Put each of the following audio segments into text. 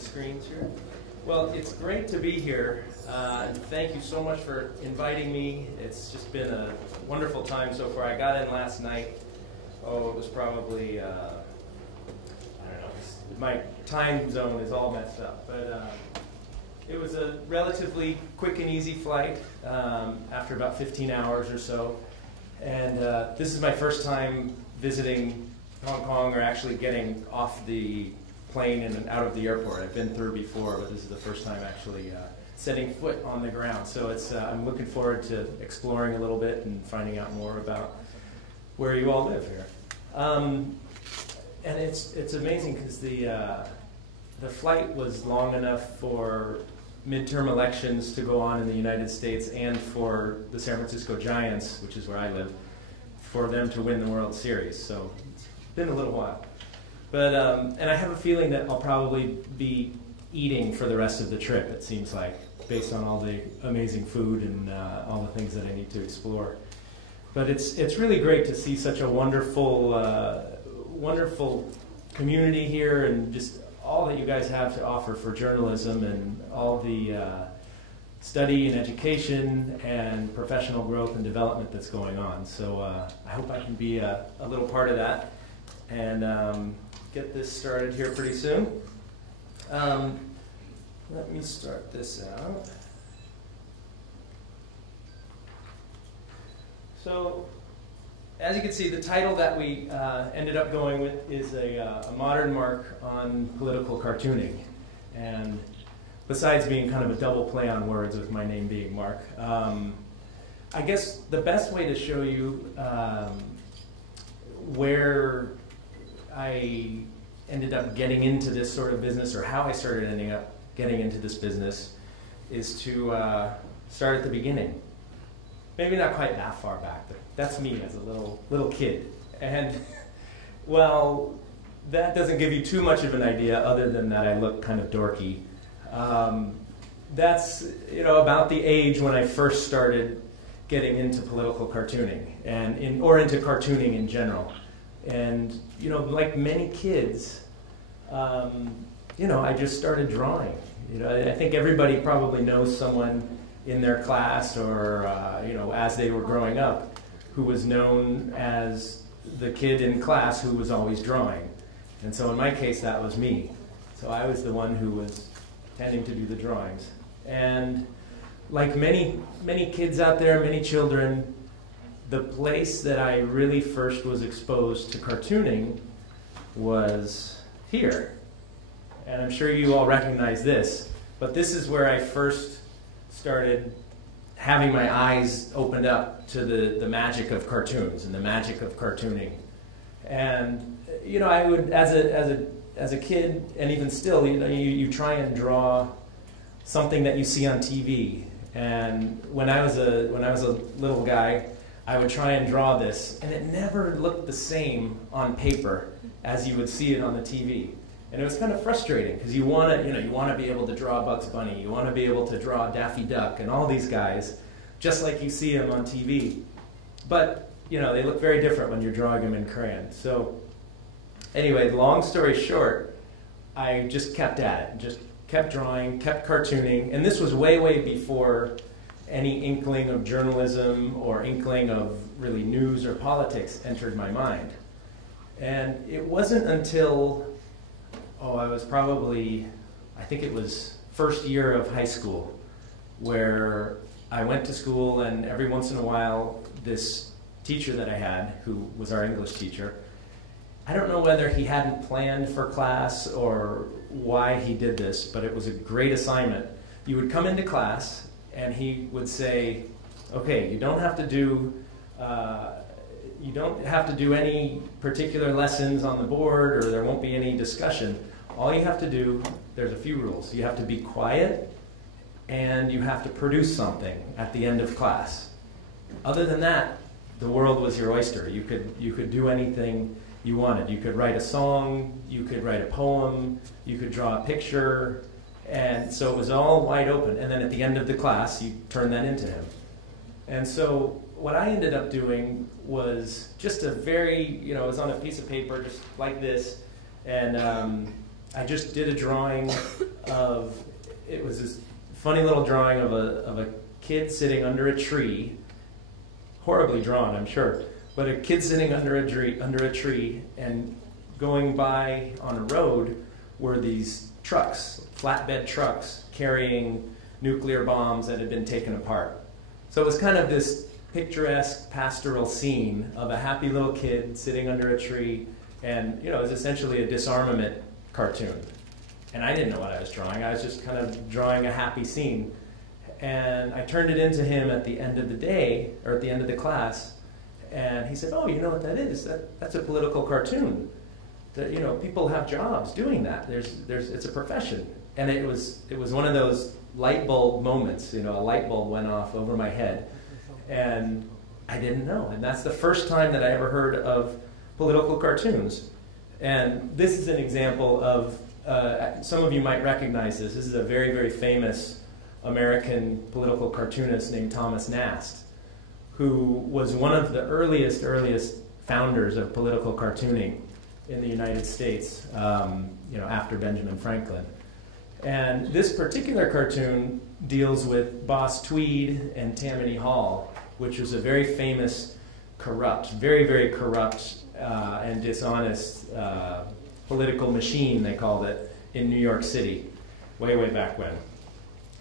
the screens here. Well, it's great to be here. Thank you so much for inviting me. It's just been a wonderful time so far. I got in last night. Oh, it was probably, I don't know, my time zone is all messed up. But it was a relatively quick and easy flight after about 15 hours or so. And this is my first time visiting Hong Kong, or actually getting off the plane and out of the airport. I've been through before, but this is the first time actually setting foot on the ground. So it's, I'm looking forward to exploring a little bit and finding out more about where you all live here. And it's amazing because the flight was long enough for midterm elections to go on in the United States and for the San Francisco Giants, which is where I live, for them to win the World Series. So it's been a little while. But, and I have a feeling that I'll probably be eating for the rest of the trip, it seems like, based on all the amazing food and all the things that I need to explore. But it's really great to see such a wonderful, wonderful community here, and just all that you guys have to offer for journalism, and all the study and education and professional growth and development that's going on. So I hope I can be a little part of that, and get this started here pretty soon. Let me start this out. So, as you can see, the title that we ended up going with is a modern mark on political cartooning. And besides being kind of a double play on words with my name being Mark, I guess the best way to show you where I ended up getting into this sort of business, or how I started ending up getting into this business, is to start at the beginning. Maybe not quite that far back, but that's me as a little kid. And, well, that doesn't give you too much of an idea, other than that I look kind of dorky. That's, you know, about the age when I first started getting into political cartooning, and or into cartooning in general. And, you know, like many kids, you know, I just started drawing. You know, I think everybody probably knows someone in their class, or, you know, as they were growing up, who was known as the kid in class who was always drawing. And so in my case, that was me. So I was the one who was tending to do the drawings. And like many kids out there, many children, the place that I really first was exposed to cartooning was here. And I'm sure you all recognize this, but this is where I first started having my eyes opened up to the magic of cartoons and the magic of cartooning. And, you know, I would, as a kid, and even still, you know, you try and draw something that you see on TV. And when I was a little guy, I would try and draw this, and it never looked the same on paper as you would see it on the TV. And it was kind of frustrating, because you want to be able to draw Bugs Bunny, you want to be able to draw Daffy Duck and all these guys, just like you see them on TV. But, you know, they look very different when you're drawing them in crayon. So, anyway, long story short, I just kept at it, just kept drawing, kept cartooning, and this was way, way before any inkling of journalism or inkling of really news or politics entered my mind. And it wasn't until, I was probably, I think it was first year of high school, where I went to school, and every once in a while, this teacher that I had, who was our English teacher, I don't know whether he hadn't planned for class or why he did this, but it was a great assignment. You would come into class, and he would say, okay, you don't have to do any particular lessons on the board, or there won't be any discussion. All you have to do, there's a few rules. You have to be quiet, and you have to produce something at the end of class. Other than that, the world was your oyster. You could do anything you wanted. You could write a song, you could write a poem, you could draw a picture, and so it was all wide open. And then at the end of the class, you turn that into him. And so what I ended up doing was just a very, you know, it was on a piece of paper just like this, and I just did a drawing it was this funny little drawing of a kid sitting under a tree, horribly drawn, I'm sure, but a kid sitting under a tree, and going by on a road were these trucks, flatbed trucks, carrying nuclear bombs that had been taken apart. So it was kind of this picturesque pastoral scene of a happy little kid sitting under a tree, and it was essentially a disarmament cartoon. And I didn't know what I was drawing. I was just kind of drawing a happy scene. And I turned it into him at the end of the day, or at the end of the class, and he said, "Oh, you know what that is? That's a political cartoon. That, people have jobs doing that. It's a profession." And it was one of those light bulb moments. A light bulb went off over my head, and I didn't know. And that's the first time that I ever heard of political cartoons. And this is an example of, some of you might recognize this. This is a very, very famous American political cartoonist named Thomas Nast, who was one of the earliest founders of political cartooning in the United States, after Benjamin Franklin. And this particular cartoon deals with Boss Tweed and Tammany Hall, which was a very famous very, very corrupt and dishonest political machine, they called it, in New York City, way, way back when.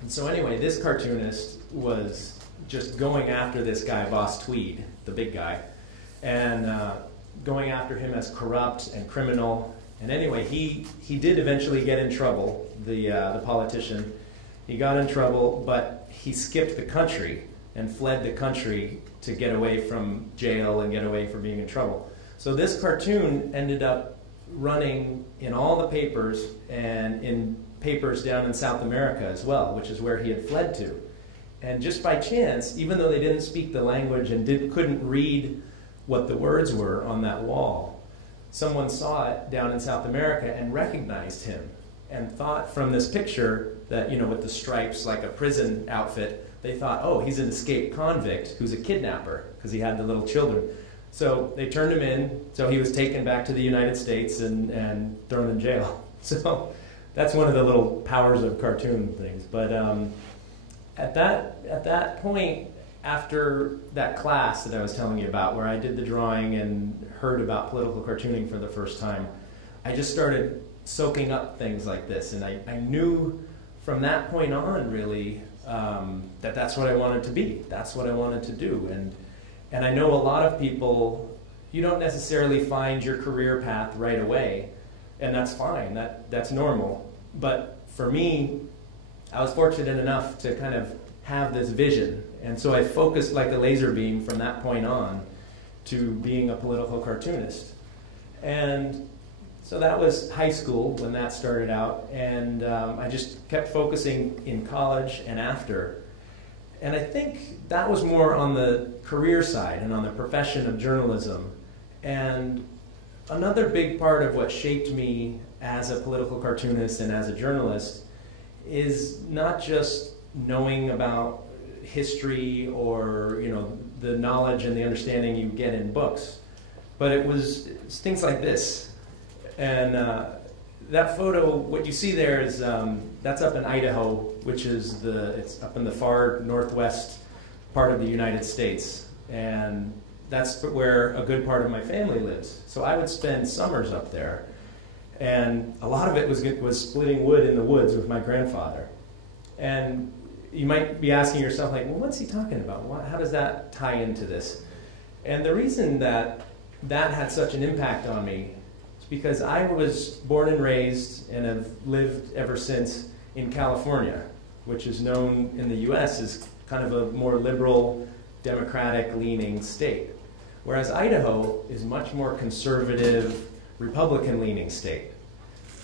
And so anyway, this cartoonist was just going after this guy, Boss Tweed, the big guy, and going after him as corrupt and criminal. And anyway, he did eventually get in trouble, the politician. He got in trouble, but he skipped the country and fled the country to get away from jail and get away from being in trouble. So this cartoon ended up running in all the papers and in papers down in South America as well, which is where he had fled to. And just by chance, even though they didn't speak the language and couldn't read what the words were on that wall, someone saw it down in South America and recognized him and thought from this picture that, with the stripes like a prison outfit, they thought, oh, he's an escaped convict who's a kidnapper, because he had the little children. So they turned him in, so he was taken back to the United States and thrown in jail. So that's one of the little powers of cartoon things. But at that point, after that class that I was telling you about, where I did the drawing and heard about political cartooning for the first time, I just started soaking up things like this. And I knew from that point on, really, that that's what I wanted to be. That's what I wanted to do. And I know a lot of people, you don't necessarily find your career path right away, and that's fine. That's normal. But for me, I was fortunate enough to kind of have this vision. And so I focused like a laser beam from that point on to being a political cartoonist. And so that was high school when that started out. And I just kept focusing in college and after. And I think that was more on the career side and on the profession of journalism. And another big part of what shaped me as a political cartoonist and as a journalist is not just knowing about history or the knowledge and the understanding you get in books, but it's things like this. And that photo, what you see there is that's up in Idaho, which is it's up in the far northwest part of the United States, and that's where a good part of my family lives. So I would spend summers up there, and a lot of it was splitting wood in the woods with my grandfather. And you might be asking yourself, like, well, what's he talking about? How does that tie into this? And the reason that had such an impact on me is because I was born and raised and have lived ever since in California, which is known in the US as kind of a more liberal, democratic-leaning state. Whereas Idaho is much more conservative, Republican-leaning state.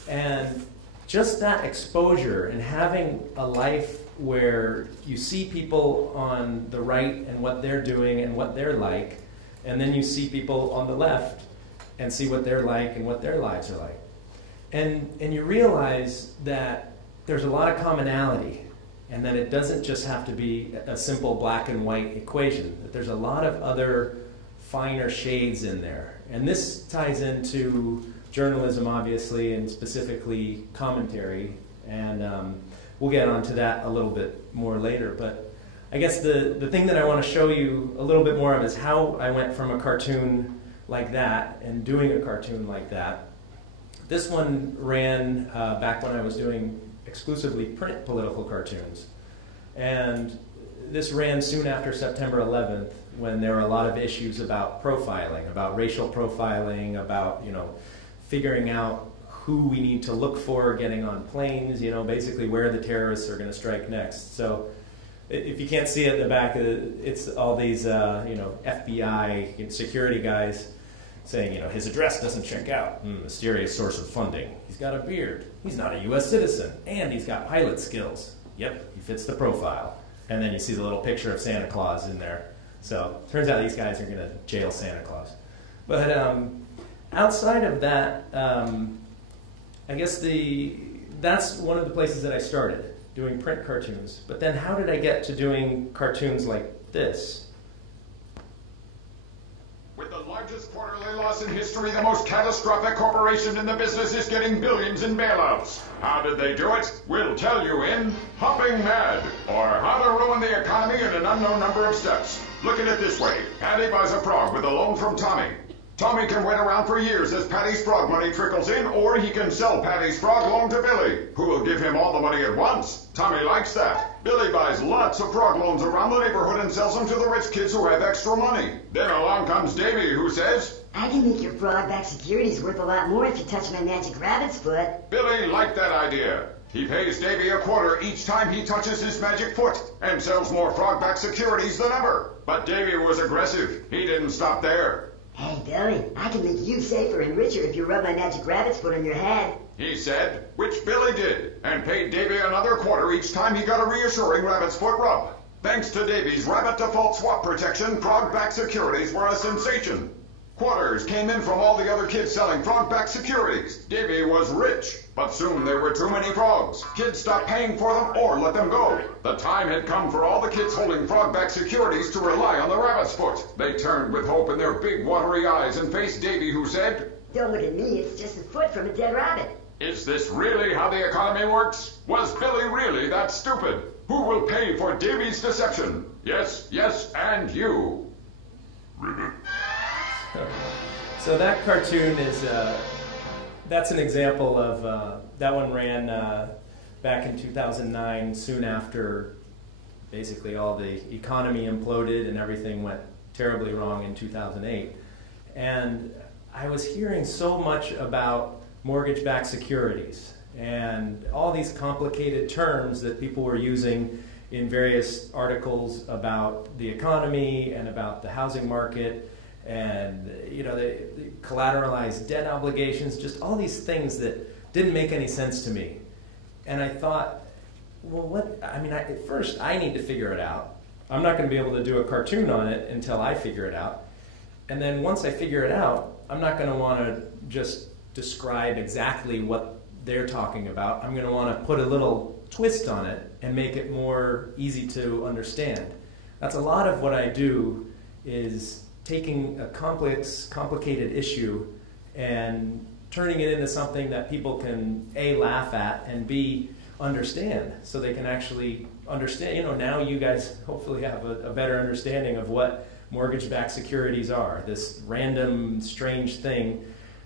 And just that exposure and having a life where you see people on the right and what they're doing and what they're like, and then you see people on the left and see what they're like and what their lives are like. And you realize that there's a lot of commonality, and that it doesn't just have to be a simple black and white equation, that there's a lot of other finer shades in there. And this ties into journalism, obviously, and specifically commentary And we'll get onto that a little bit more later. But I guess the thing that I want to show you a little bit more of is how I went from a cartoon like that and doing a cartoon like that. This one ran back when I was doing exclusively print political cartoons. And this ran soon after September 11th, when there were a lot of issues about profiling, about racial profiling, about, you know, figuring out who we need to look for getting on planes, you know, basically where the terrorists are going to strike next. So if you can't see it in the back, it's all these, you know, FBI security guys saying, you know, his address doesn't check out. Mysterious source of funding. He's got a beard. He's not a U.S. citizen. And he's got pilot skills. Yep, he fits the profile. And then you see the little picture of Santa Claus in there. So turns out these guys are going to jail Santa Claus. But outside of that, I guess that's one of the places that I started, doing print cartoons. But then how did I get to doing cartoons like this? With the largest quarterly loss in history, the most catastrophic corporation in the business is getting billions in bailouts. How did they do it? We'll tell you in Hopping Mad, or How to Ruin the Economy in an Unknown Number of Steps. Look at it this way. Patty buys a frog with a loan from Tommy. Tommy can wait around for years as Patty's frog money trickles in, or he can sell Patty's frog loan to Billy, who will give him all the money at once. Tommy likes that. Billy buys lots of frog loans around the neighborhood and sells them to the rich kids who have extra money. Then along comes Davy, who says, I can make your frog-backed securities worth a lot more if you touch my magic rabbit's foot. Billy liked that idea. He pays Davy a quarter each time he touches his magic foot and sells more frog-backed securities than ever. But Davy was aggressive. He didn't stop there. Hey, Billy, I can make you safer and richer if you rub my magic rabbit's foot on your head. He said, which Billy did, and paid Davy another quarter each time he got a reassuring rabbit's foot rub. Thanks to Davy's rabbit default swap protection, frog-backed securities were a sensation. Quarters came in from all the other kids selling frog-backed securities. Davy was rich, but soon there were too many frogs. Kids stopped paying for them or let them go. The time had come for all the kids holding frog-backed securities to rely on the rabbit's foot. They turned with hope in their big watery eyes and faced Davy, who said, Don't look at me, it's just a foot from a dead rabbit. Is this really how the economy works? Was Billy really that stupid? Who will pay for Davy's deception? Yes, yes, and you. So that cartoon is, that's an example of, that one ran back in 2009, soon after basically all the economy imploded and everything went terribly wrong in 2008. And I was hearing so much about mortgage-backed securities and all these complicated terms that people were using in various articles about the economy and about the housing market, and you know, the collateralized debt obligations, just all these things that didn't make any sense to me. And I thought, well, what, I mean, at first I need to figure it out. I'm not going to be able to do a cartoon on it until I figure it out. And then once I figure it out, I'm not going to want to just describe exactly what they're talking about. I'm going to want to put a little twist on it and make it more easy to understand. That's a lot of what I do, is taking a complex, complicated issue and turning it into something that people can A, laugh at, and B, understand, so they can actually understand. You know, now you guys hopefully have a better understanding of what mortgage-backed securities are, this random, strange thing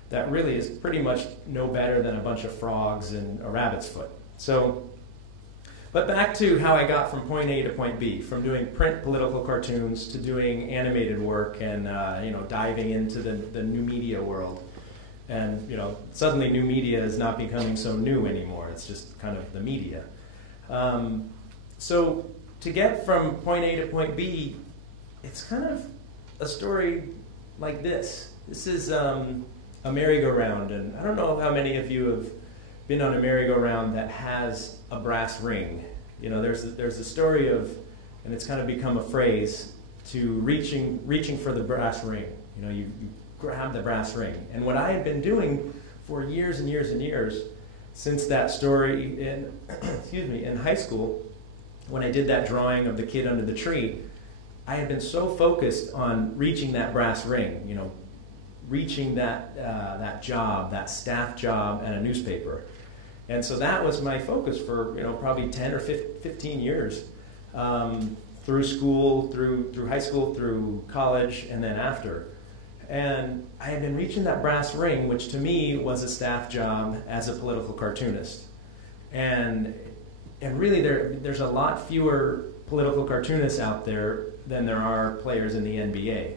that really is pretty much no better than a bunch of frogs and a rabbit's foot. So, but back to how I got from point A to point B, from doing print political cartoons to doing animated work and you know, diving into the new media world. And you know, suddenly new media is not becoming so new anymore. It's just kind of the media. So to get from point A to point B, it's kind of a story like this. This is a merry-go-round, and I don't know how many of you have been on a merry-go-round that has a brass ring. You know, there's a story of, and it's kind of become a phrase, to reaching for the brass ring. You know, you grab the brass ring. And what I had been doing for years and years and years, since that story in, excuse me, in high school, when I did that drawing of the kid under the tree, I had been so focused on reaching that brass ring, you know, reaching that job, that staff job at a newspaper. And so that was my focus for probably 10 or 15 years, through school, through high school, through college, and then after. And I had been reaching that brass ring, which to me was a staff job as a political cartoonist. And really there's a lot fewer political cartoonists out there than there are players in the NBA.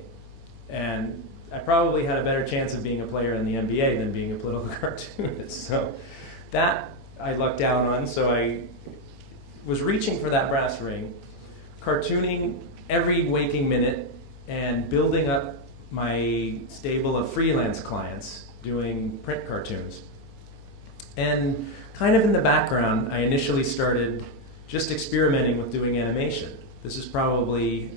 And I probably had a better chance of being a player in the NBA than being a political cartoonist. So that I lucked out on. So I was reaching for that brass ring, cartooning every waking minute, and building up my stable of freelance clients doing print cartoons. And kind of in the background, I initially started just experimenting with doing animation. This is probably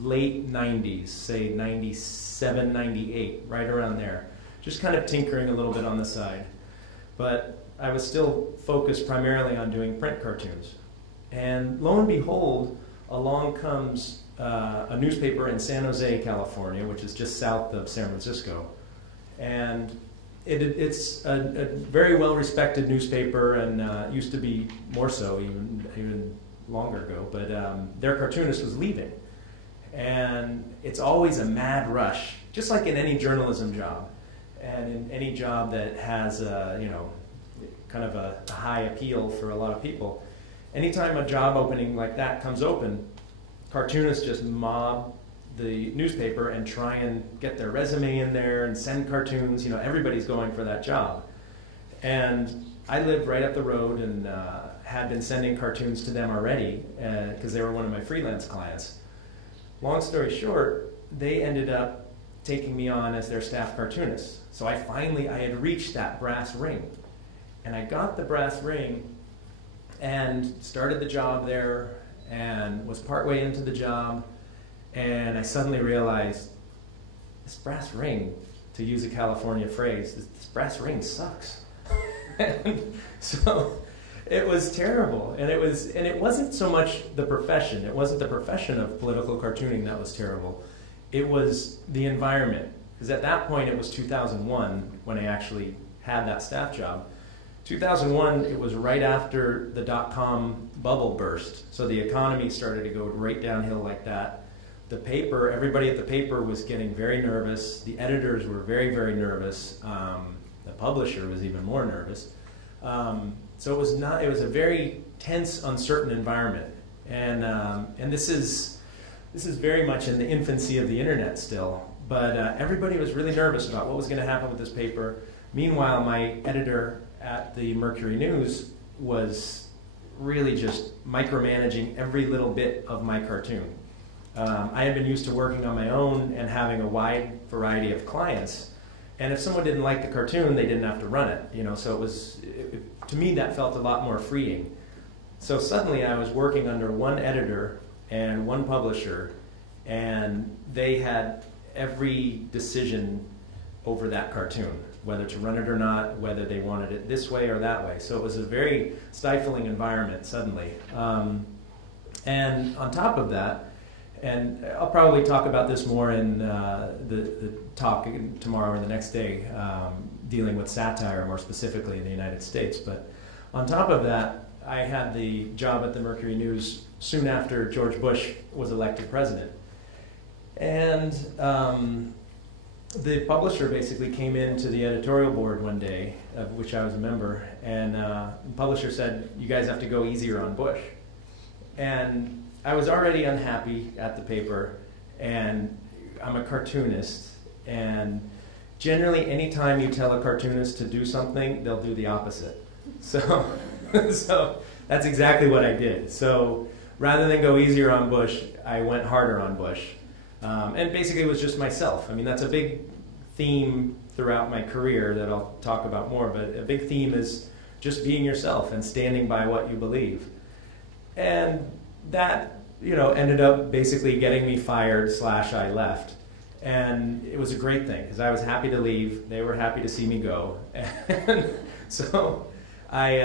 late 90s, say 97, 98, right around there. Just kind of tinkering a little bit on the side. But I was still focused primarily on doing print cartoons. And lo and behold, along comes a newspaper in San Jose, California, which is just south of San Francisco. And it's a very well-respected newspaper, and used to be more so even longer ago, but their cartoonist was leaving. And it's always a mad rush, just like in any journalism job, and in any job that has kind of a high appeal for a lot of people. Anytime a job opening like that comes open, cartoonists just mob the newspaper and try and get their resume in there and send cartoons. Everybody's going for that job. And I lived right up the road and had been sending cartoons to them already because they were one of my freelance clients. Long story short, they ended up taking me on as their staff cartoonist. So I had reached that brass ring. And I got the brass ring and started the job there, and was partway into the job, and I suddenly realized, this brass ring, to use a California phrase, this brass ring sucks. And so it was terrible, and it wasn't so much the profession. It wasn't the profession of political cartooning that was terrible. It was the environment, because at that point it was 2001 when I actually had that staff job. 2001, it was right after the dot-com bubble burst, so the economy started to go right downhill like that. The paper, everybody at the paper was getting very nervous. The editors were very, very nervous. The publisher was even more nervous. So it was a very tense, uncertain environment. And this is very much in the infancy of the internet still. But everybody was really nervous about what was going to happen with this paper. Meanwhile, my editor at the Mercury News was really just micromanaging every little bit of my cartoon. I had been used to working on my own and having a wide variety of clients, and if someone didn't like the cartoon, they didn't have to run it. So to me, that felt a lot more freeing. So suddenly I was working under one editor and one publisher, and they had every decision over that cartoon, whether to run it or not, whether they wanted it this way or that way. So it was a very stifling environment suddenly. And on top of that, and I'll probably talk about this more in the talk tomorrow or the next day, dealing with satire more specifically in the United States. But on top of that, I had the job at the Mercury News soon after George Bush was elected president. And the publisher basically came into the editorial board one day, of which I was a member, and the publisher said, "You guys have to go easier on Bush." And I was already unhappy at the paper, and I'm a cartoonist, and generally anytime you tell a cartoonist to do something, they'll do the opposite. So, so that's exactly what I did. So rather than go easier on Bush, I went harder on Bush. And basically it was just myself. I mean, that's a big theme throughout my career that I'll talk about more, but a big theme is just being yourself and standing by what you believe. And that, ended up basically getting me fired / I left. And it was a great thing, because I was happy to leave. They were happy to see me go. And so I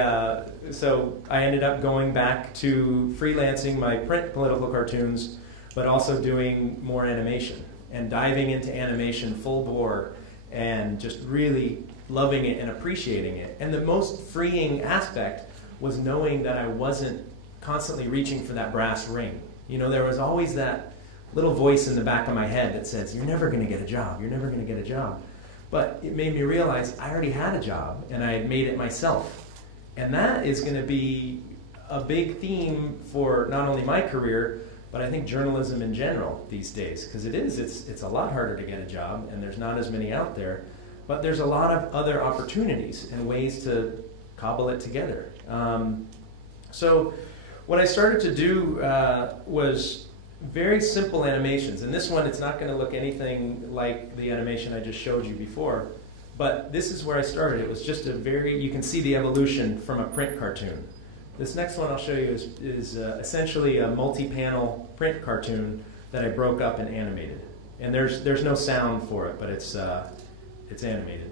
ended up going back to freelancing my print political cartoons, but also doing more animation and diving into animation full bore and just really loving it and appreciating it. And the most freeing aspect was knowing that I wasn't constantly reaching for that brass ring. You know, there was always that little voice in the back of my head that says, you're never going to get a job, you're never going to get a job. But it made me realize I already had a job, and I had made it myself. And that is going to be a big theme for not only my career, but I think journalism in general these days. Because it's a lot harder to get a job, and there's not as many out there. But there's a lot of other opportunities and ways to cobble it together. So what I started to do was very simple animations. And this one, it's not going to look anything like the animation I just showed you before. But this is where I started. It was just a you can see the evolution from a print cartoon. This next one I'll show you is essentially a multi-panel print cartoon that I broke up and animated. And there's no sound for it, but it's animated.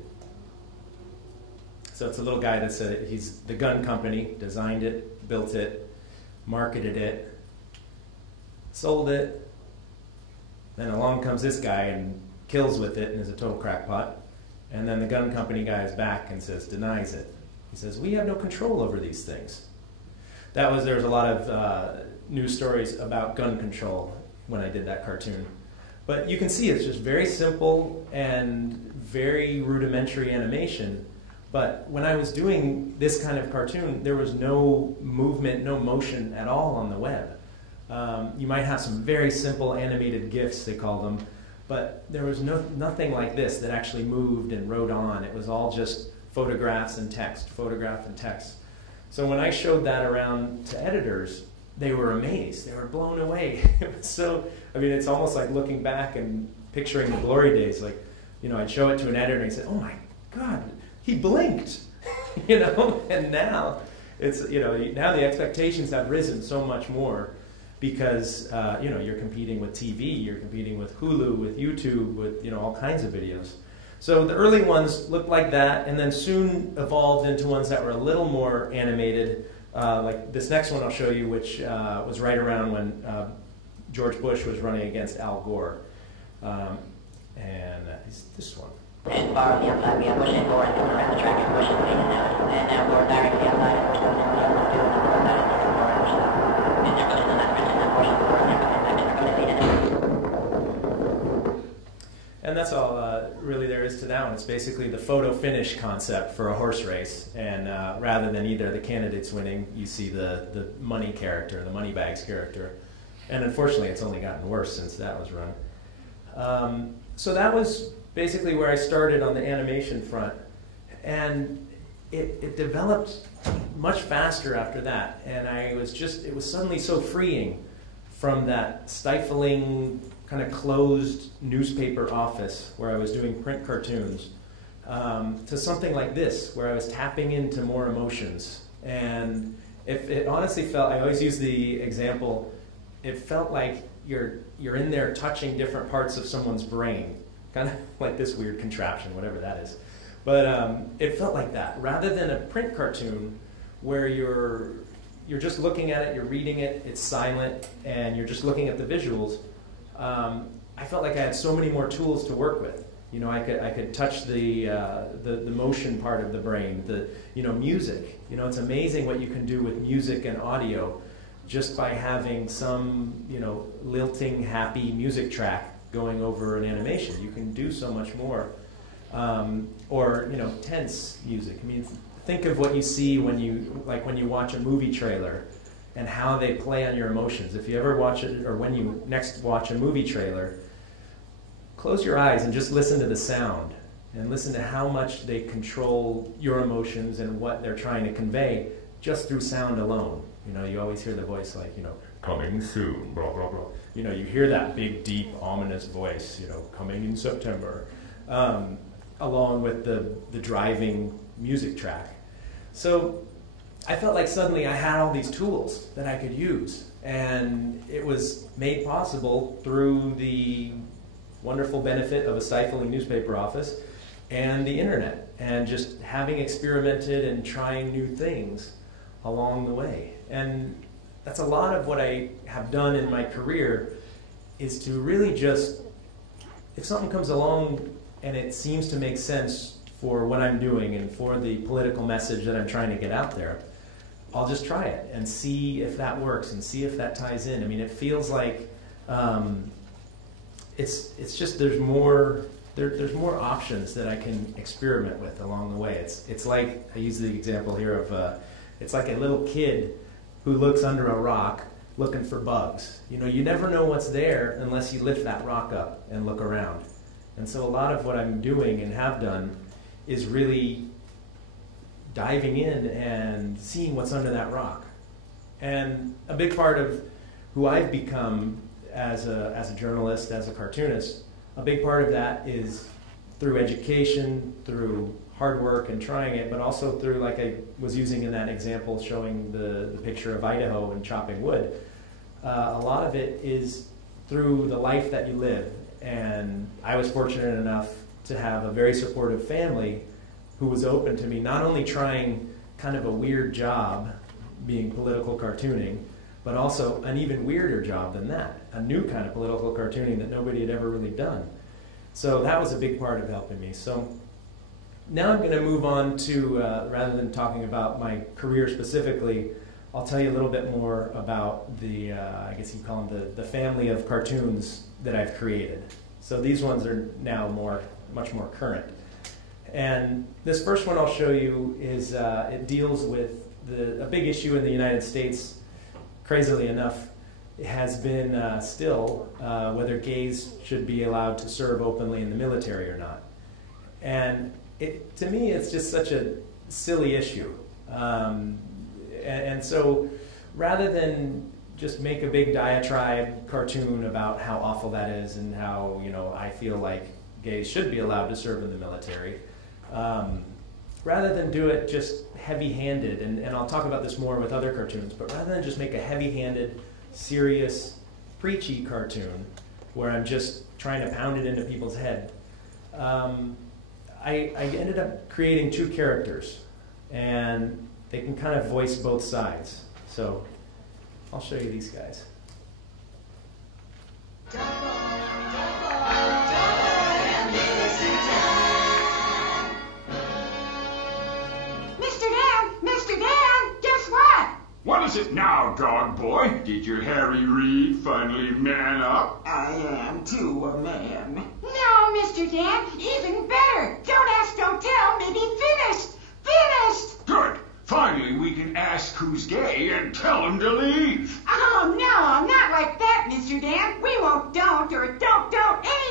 So it's a little guy he's the gun company, designed it, built it, marketed it, sold it, then along comes this guy and kills with it and is a total crackpot. And then the gun company guy is back and denies it. He says, we have no control over these things. There was a lot of news stories about gun control when I did that cartoon. But you can see it's just very simple and very rudimentary animation. But when I was doing this kind of cartoon, there was no movement, no motion at all on the web. You might have some very simple animated GIFs, they call them, but there was nothing like this that actually moved and wrote on. It was all just photographs and text, photograph and text. So when I showed that around to editors, they were amazed. They were blown away. It was it's almost like looking back and picturing the glory days. Like, I'd show it to an editor and he'd say, oh my God, he blinked, And now now the expectations have risen so much more. Because you're competing with TV, you're competing with Hulu, with YouTube, with all kinds of videos. So the early ones looked like that, and then soon evolved into ones that were a little more animated, like this next one I'll show you, which was right around when George Bush was running against Al Gore, and is this one. And far on the outside, we have Bush and Gore coming around the track, and Bush is leading now, and now Gore directly the outside, and Bush goes into the other two, and Gore back into Gore and Bush now. And they're pushing the left, and then Bush and Gore, and they're coming back, and they're going to lead it. And that's all really there is to that one. It's basically the photo finish concept for a horse race, and rather than either the candidates winning, you see the money character, the money bags character. And unfortunately, it's only gotten worse since that was run. So that was basically where I started on the animation front. And it developed much faster after that. And it was suddenly so freeing from that stifling, kind of closed newspaper office where I was doing print cartoons to something like this, where I was tapping into more emotions. And it honestly felt, I always use the example, it felt like you're in there touching different parts of someone's brain, kind of like this weird contraption, whatever that is. But it felt like that, rather than a print cartoon where you're just looking at it, you're reading it, it's silent, and you're just looking at the visuals. I felt like I had so many more tools to work with. I could touch the motion part of the brain, music. It's amazing what you can do with music and audio just by having some, lilting, happy music track going over an animation. You can do so much more. Or tense music. I mean, think of what you see when you watch a movie trailer and how they play on your emotions. If you ever watch it, or when you next watch a movie trailer, close your eyes and just listen to the sound and listen to how much they control your emotions and what they're trying to convey just through sound alone. You always hear the voice like, coming soon, blah, blah, blah. You hear that big, deep, ominous voice, coming in September, along with the driving music track. So I felt like suddenly I had all these tools that I could use, and it was made possible through the wonderful benefit of a stifling newspaper office and the internet, and just having experimented and trying new things along the way. And that's a lot of what I have done in my career, is to really just, if something comes along and it seems to make sense for what I'm doing and for the political message that I'm trying to get out there, I'll just try it and see if that works and see if that ties in. I mean, it feels like it's just there's more options that I can experiment with along the way. It's like, I use the example here of it's like a little kid who looks under a rock looking for bugs. You know, you never know what's there unless you lift that rock up and look around. And so a lot of what I'm doing and have done is really diving in and seeing what's under that rock. And a big part of who I've become as a journalist, as a cartoonist, a big part of that is through education, through hard work and trying it, but also through, like I was using in that example, showing the picture of Idaho and chopping wood. A lot of it is through the life that you live. And I was fortunate enough to have a very supportive family who was open to me not only trying kind of a weird job, being political cartooning, but also an even weirder job than that, a new kind of political cartooning that nobody had ever really done. So that was a big part of helping me. So now I'm going to move on to, rather than talking about my career specifically, I'll tell you a little bit more about the, I guess you call them the family of cartoons that I've created. So these ones are now much more current. And this first one I'll show you is, it deals with a big issue in the United States, crazily enough, it has been still whether gays should be allowed to serve openly in the military or not. And to me, it's just such a silly issue. And so rather than just make a big diatribe cartoon about how awful that is and how, you know, I feel like gays should be allowed to serve in the military, rather than do it just heavy-handed, and I'll talk about this more with other cartoons, but rather than just make a heavy-handed, serious, preachy cartoon where I'm just trying to pound it into people's head, I ended up creating two characters, and they can kind of voice both sides. So I'll show you these guys. What is it now, dog boy? Did your Harry Reid finally man up? I am too a man. No, Mr. Dan, even better. Don't ask, don't tell, maybe finished. Finished! Good. Finally, we can ask who's gay and tell him to leave. Oh, no, not like that, Mr. Dan. We won't don't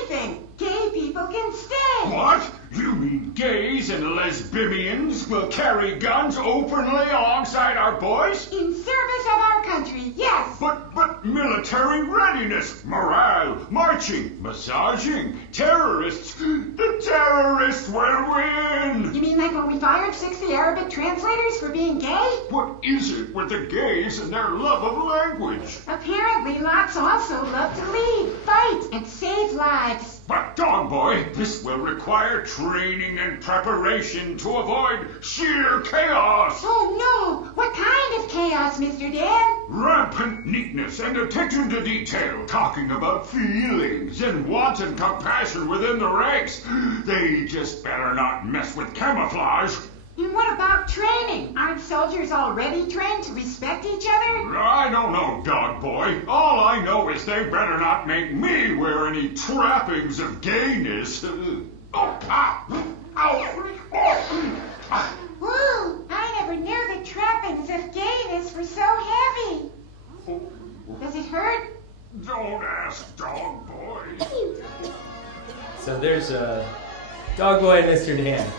anything. Gay people can stay. What? You mean gays and lesbians will carry guns openly alongside our boys? In service of our country, yes. But military readiness, morale, marching, massaging, terrorists. The terrorists will win. You mean like when we fired 60 Arabic translators for being gay? What is it with the gays and their love of language? Apparently, lots also love to lead, fight, and save lives. But, dog boy, this will require training and preparation to avoid sheer chaos. Oh, no. What kind of chaos, Mr. Dan? Rampant neatness and attention to detail, talking about feelings and wants and compassion within the ranks. They just better not mess with camouflage. And what about training? Aren't soldiers already trained to respect each other? I don't know, dog boy. All I know is they better not make me wear any trappings of gayness. Ooh, I never knew the trappings of gayness were so heavy. Does it hurt? Don't ask, dog boy. So there's Dog Boy and Mr. Dan.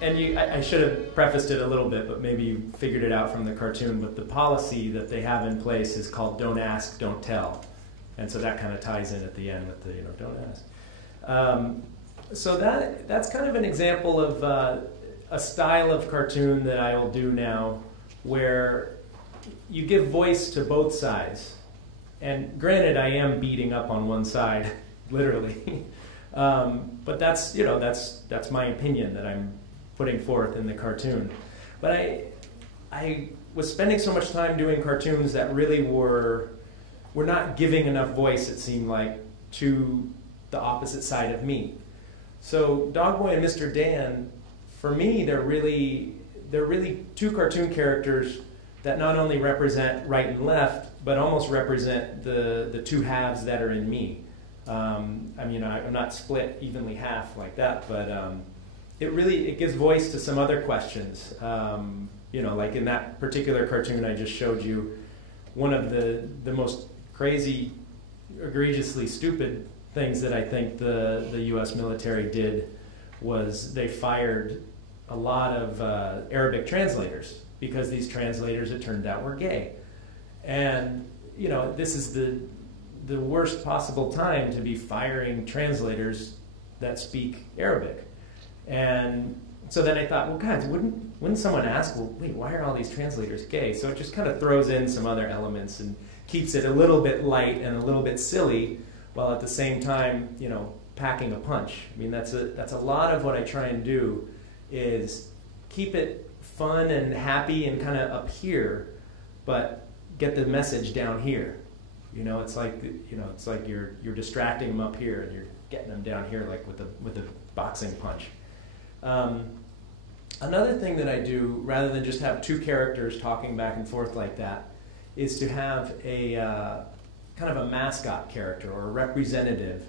And I should have prefaced it a little bit, but maybe you figured it out from the cartoon, but the policy that they have in place is called don't ask, don't tell. And so that kind of ties in at the end with the, don't ask. So that's kind of an example of a style of cartoon that I will do now where you give voice to both sides. And granted, I am beating up on one side, literally. But that's, that's my opinion that I'm putting forth in the cartoon. But I was spending so much time doing cartoons that really were not giving enough voice, it seemed like, to the opposite side of me. So Dogboy and Mr. Dan, for me, they're really two cartoon characters that not only represent right and left, but almost represent the two halves that are in me. I mean, I'm not split evenly half like that, but it gives voice to some other questions. You know, like in that particular cartoon I just showed you, one of the most crazy, egregiously stupid things that I think the U.S. military did was they fired a lot of Arabic translators because these translators, it turned out, were gay. And, you know, this is the worst possible time to be firing translators that speak Arabic. And so then I thought, well, God, wouldn't someone ask, well, wait, why are all these translators gay? So it just kind of throws in some other elements and keeps it a little bit light and a little bit silly, while at the same time, you know, packing a punch. I mean, that's a lot of what I try and do, is keep it fun and happy and kind of up here, but get the message down here. You know, it's like you're distracting them up here and you're getting them down here, like with a boxing punch. Another thing that I do, rather than just have two characters talking back and forth like that, is to have a kind of a mascot character or a representative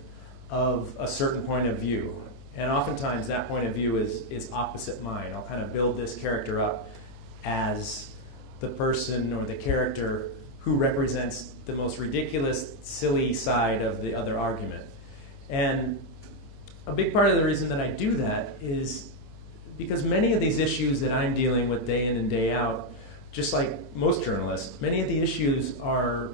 of a certain point of view. And oftentimes that point of view is opposite mine. I'll kind of build this character up as the person or the character who represents the most ridiculous, silly side of the other argument. And a big part of the reason that I do that is because many of these issues that I'm dealing with day in and day out, just like most journalists, many of the issues are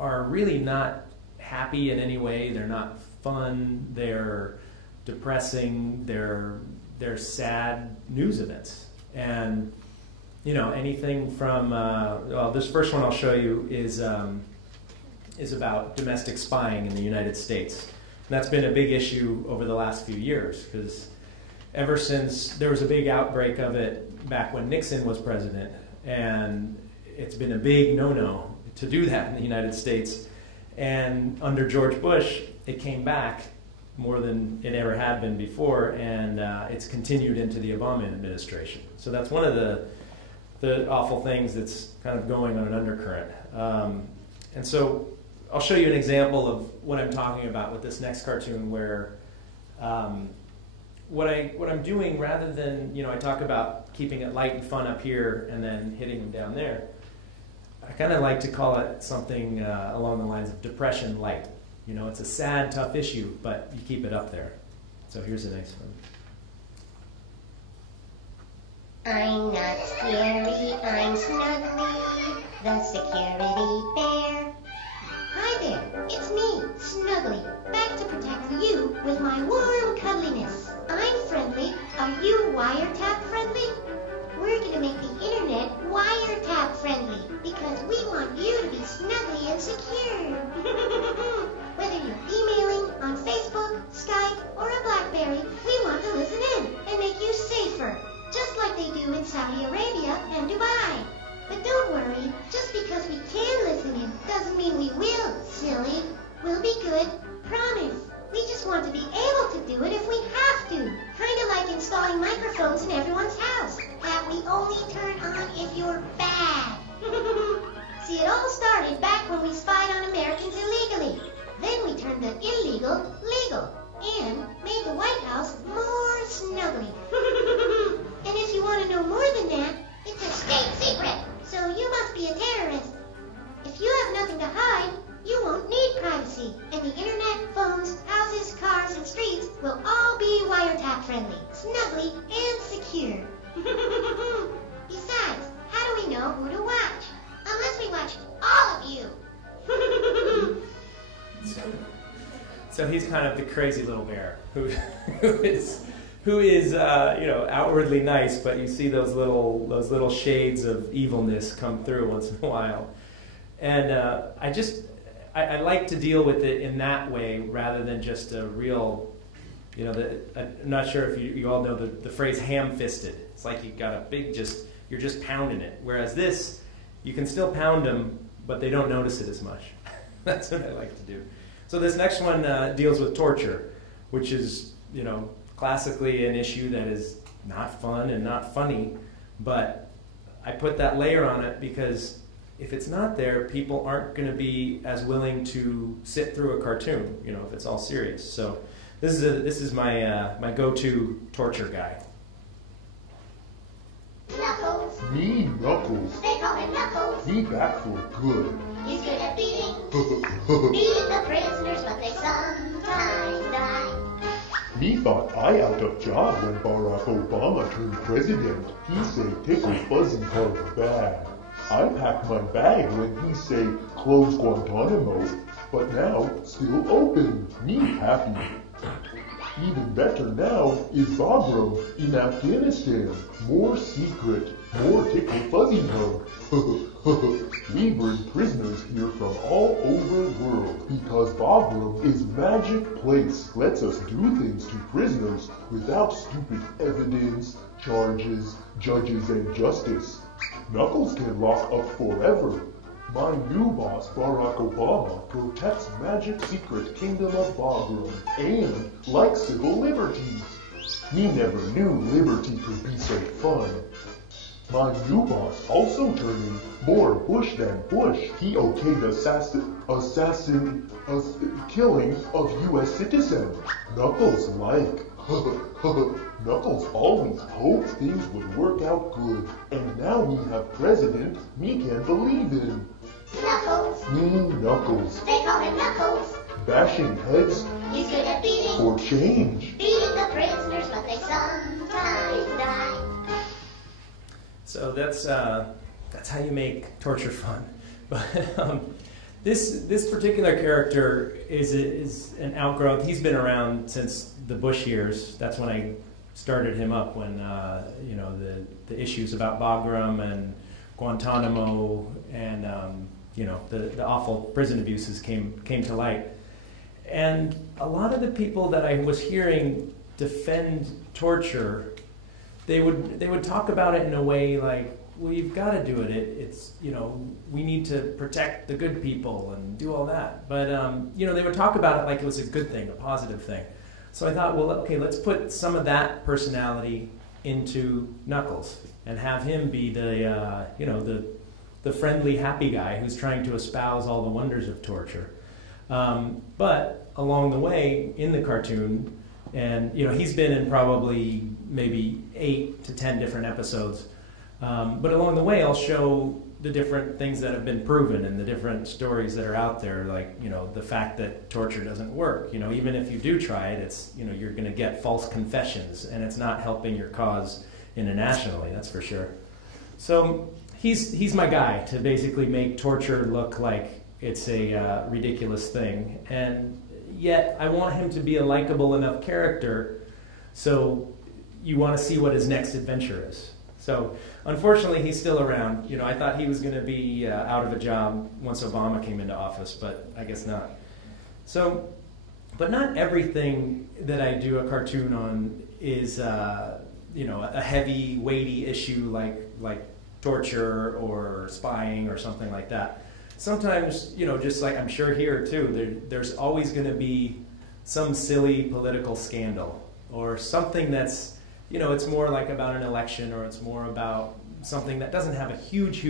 really not happy in any way. They're not fun. They're depressing. They're sad news events. And you know, anything from well, this first one I'll show you is about domestic spying in the United States. And that's been a big issue over the last few years, because ever since there was a big outbreak of it back when Nixon was president, and it's been a big no-no to do that in the United States. And under George Bush, it came back more than it ever had been before, and it's continued into the Obama administration. So that's one of the awful things that's kind of going on an undercurrent. And so I'll show you an example of what I'm talking about with this next cartoon, where what I'm doing, rather than, you know, I talk about keeping it light and fun up here and then hitting them down there, I kind of like to call it something along the lines of depression light. You know, it's a sad, tough issue, but you keep it up there. So here's the next one. I'm not scary, I'm Snuggly, the security bear. Hi there, it's me, Snuggly, back to protect you with my warm cuddliness. I'm friendly. Are you wiretap friendly? We're gonna make the internet wiretap friendly, because we want you to be snuggly and secure. Whether you're emailing, on Facebook, Skype, or a BlackBerry, we want to listen in and make you safer, just like they do in Saudi Arabia and Dubai. But don't worry, just because we can listen in doesn't mean we will, silly. We'll be good, promise. We just want to be able to do it if we have to. Kinda like installing microphones in everyone's house that we only turn on if you're bad. See, it all started back when we spied on Americans illegally. Then we turned the illegal legal and made the White House more snuggly. And if you want to know more than that, it's a state secret, so you must be a terrorist. If you have nothing to hide, you won't need privacy, and the internet, phones, houses, cars, and streets will all be wiretap friendly, snuggly, and secure. Besides, how do we know who to watch? Unless we watch all of you. So he's kind of the crazy little bear who is you know, outwardly nice, but you see those little shades of evilness come through once in a while. And I like to deal with it in that way rather than just a real, you know, I'm not sure if you all know the phrase ham-fisted. It's like you got a big you're just pounding it. Whereas this, you can still pound them, but they don't notice it as much. That's what I like to do. So this next one deals with torture, which is you know, classically an issue that is not fun and not funny, but I put that layer on it because if it's not there, people aren't going to be as willing to sit through a cartoon, you know, if it's all serious. So this is my my go-to torture guy. Knuckles. Me, Knuckles. They call him Knuckles. He back for good. He's good at beating the prisoners, but they sometimes die. Me thought I out of job when Barack Obama turned president. He say tickle fuzzy hug bad. I packed my bag when he say close Guantanamo, but now still open. Me happy. Even better now is Bagram in Afghanistan. More secret, more tickle fuzzy hug. We bring prisoners here from all over the world because Bagram is magic place. Lets us do things to prisoners without stupid evidence, charges, judges, and justice. Knuckles can lock up forever. My new boss, Barack Obama, protects magic secret kingdom of Bagram and likes civil liberties. Me never knew liberty could be so fun. My new boss also turning more Bush than Bush. He okayed killing of U.S. citizen. Knuckles like. Knuckles always hoped things would work out good. And now we have president me can believe in. Knuckles. Me Knuckles. They call him Knuckles. Bashing heads He's good at beating for change. the prisoners, but they sometimes die. So that's how you make torture fun. But this particular character is an outgrowth. He's been around since the Bush years. That's when I started him up, when you know, the issues about Bagram and Guantanamo and you know, the awful prison abuses came to light. And a lot of the people that I was hearing defend torture, they would talk about it in a way like, well, you've got to do it. It's, you know, we need to protect the good people and do all that. But, you know, they would talk about it like it was a good thing, a positive thing. So I thought, well, okay, let's put some of that personality into Knuckles and have him be the, you know, the friendly, happy guy who's trying to espouse all the wonders of torture. But along the way in the cartoon, and, you know, he's been in probably maybe 8 to 10 different episodes. But along the way, I'll show the different things that have been proven and the different stories that are out there, like, you know, the fact that torture doesn't work. You know, even if you do try it, it's, you know, you're going to get false confessions, and it's not helping your cause internationally, that's for sure. So he's my guy to basically make torture look like it's a ridiculous thing. And yet I want him to be a likable enough character so you want to see what his next adventure is. So unfortunately, he's still around. You know, I thought he was going to be out of a job once Obama came into office, but I guess not. So, but not everything that I do a cartoon on is, you know, a heavy, weighty issue like torture or spying or something like that. Sometimes, you know, just like I'm sure here too, there's always going to be some silly political scandal or something that's, you know, it's more like about an election, or it's more about something that doesn't have a huge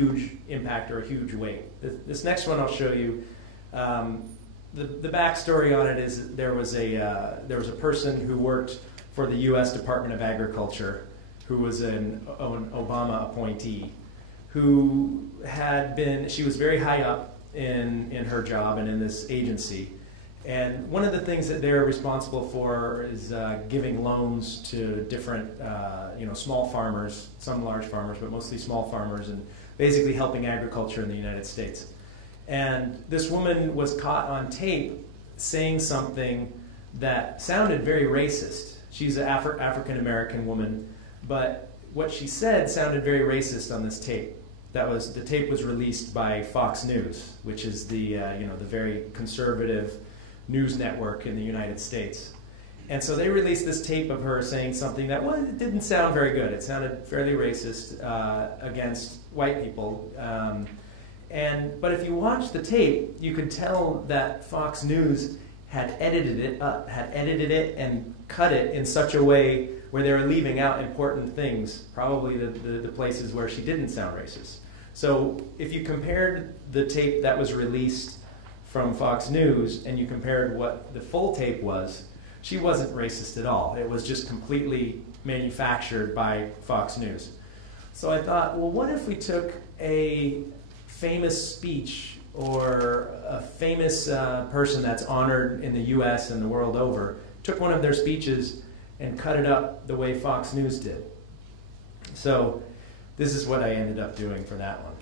impact or a huge weight. This next one I'll show you, the backstory on it is there was a person who worked for the U.S. Department of Agriculture who was an Obama appointee, who had been, she was very high up in her job and in this agency. And one of the things that they're responsible for is giving loans to different, you know, small farmers, some large farmers, but mostly small farmers, and basically helping agriculture in the United States. And this woman was caught on tape saying something that sounded very racist. She's an African-American woman, but what she said sounded very racist on this tape. The tape was released by Fox News, which is the, you know, the very conservative news network in the United States. And so they released this tape of her saying something that, well, it didn't sound very good. It sounded fairly racist against white people. But if you watch the tape, you could tell that Fox News had edited it and cut it in such a way where they were leaving out important things, probably the places where she didn't sound racist. So if you compared the tape that was released from Fox News and you compared what the full tape was, she wasn't racist at all. It was just completely manufactured by Fox News. So I thought, well, what if we took a famous speech or a famous person that's honored in the US and the world over, took one of their speeches and cut it up the way Fox News did. So this is what I ended up doing for that one.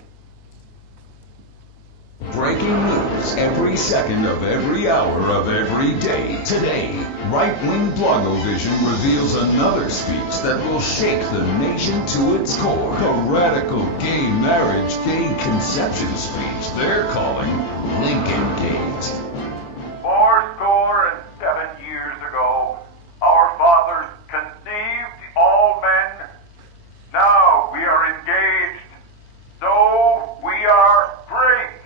Breaking news every second of every hour of every day. Today, right-wing Blogovision reveals another speech that will shake the nation to its core. The radical gay marriage, gay conception speech they're calling Lincoln Gate. 77 years ago, our fathers conceived all men. Now we are engaged, so we are great.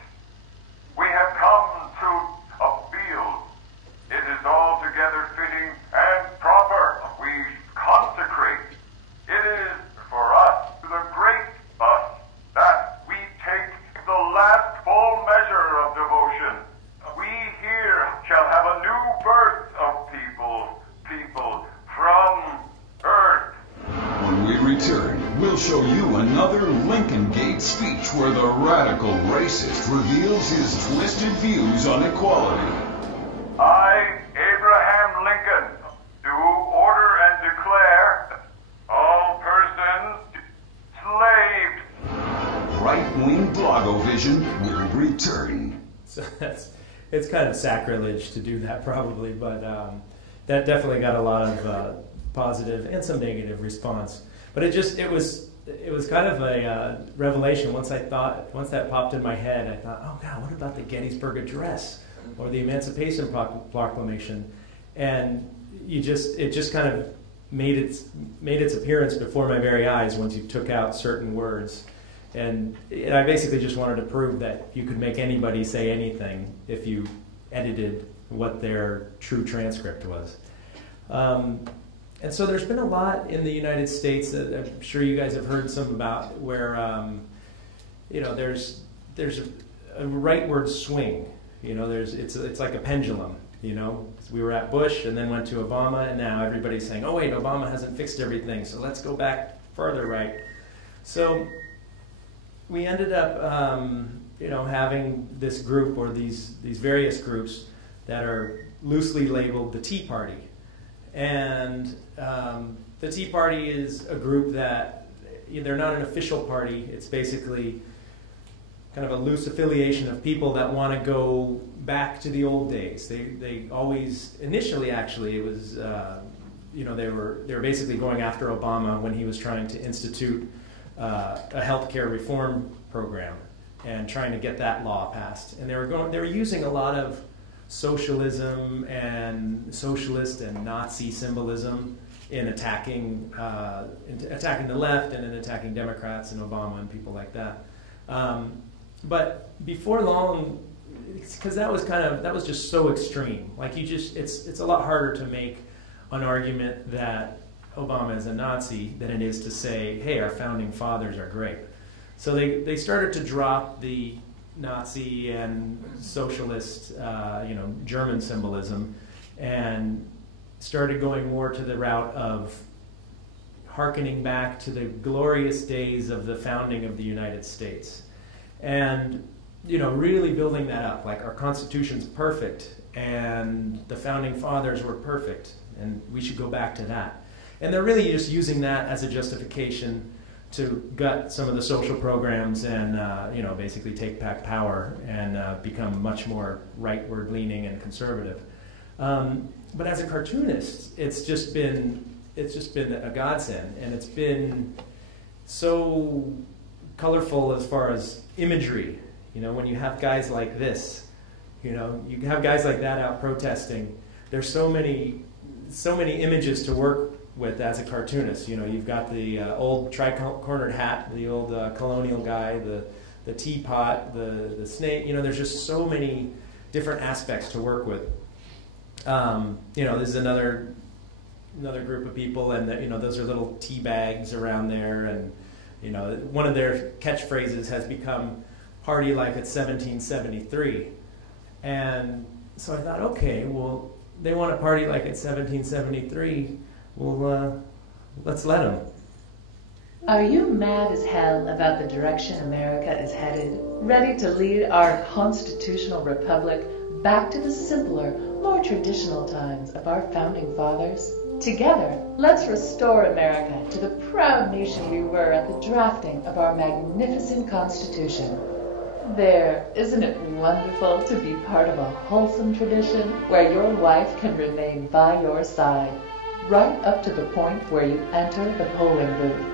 We have come to a field. It is altogether fitting and proper. We consecrate. It is for us, the great us, that we take the last full measure of devotion. We here shall have a new birth of people from earth. When we return, we'll show you another Lincoln Gate speech where the radical racist reveals his twisted views on equality. I, Abraham Lincoln, do order and declare all persons enslaved. Right-wing Blogovision will return. So it's kind of sacrilege to do that probably, but that definitely got a lot of positive and some negative response. But it was kind of a revelation. Once that popped in my head, I thought, oh God, what about the Gettysburg Address or the Emancipation Proclamation? And it just kind of made its appearance before my very eyes once you took out certain words. And I basically just wanted to prove that you could make anybody say anything if you edited what their true transcript was. And so there's been a lot in the United States that I'm sure you guys have heard some about where, there's a rightward swing. It's like a pendulum. We were at Bush and then went to Obama, and now everybody's saying, oh wait, Obama hasn't fixed everything, so let's go back further right. So we ended up, having this group or these various groups that are loosely labeled the Tea Party. And the Tea Party is a group that, they're not an official party. It's basically kind of a loose affiliation of people that want to go back to the old days. They always, initially actually, it was, they were basically going after Obama when he was trying to institute a healthcare reform program and trying to get that law passed. And they were using a lot of socialism and socialist and Nazi symbolism in attacking the left and in attacking Democrats and Obama and people like that. But before long, because that was just so extreme. Like it's a lot harder to make an argument that Obama is a Nazi than it is to say, hey, our founding fathers are great. So they started to drop the Nazi and socialist, German symbolism, and started going more to the route of hearkening back to the glorious days of the founding of the United States. And, really building that up, like our Constitution's perfect, and the founding fathers were perfect, and we should go back to that. And they're really just using that as a justification to gut some of the social programs and, basically take back power and become much more rightward leaning and conservative. But as a cartoonist, it's just been a godsend, and it's been so colorful as far as imagery. When you have guys like this, you have guys like that out protesting. There's so many images to work with as a cartoonist. You've got the old tri-cornered hat, the old colonial guy, the teapot, the snake. There's just so many different aspects to work with. This is another another group of people, and those are little tea bags around there, and one of their catchphrases has become "Party like it's 1773," and so I thought, okay, well, they want to party like it's 1773. Well, let's let them. Are you mad as hell about the direction America is headed? Ready to lead our constitutional republic back to the simpler, more traditional times of our founding fathers? Together, let's restore America to the proud nation we were at the drafting of our magnificent Constitution. There, isn't it wonderful to be part of a wholesome tradition where your wife can remain by your side, right up to the point where you enter the polling booth?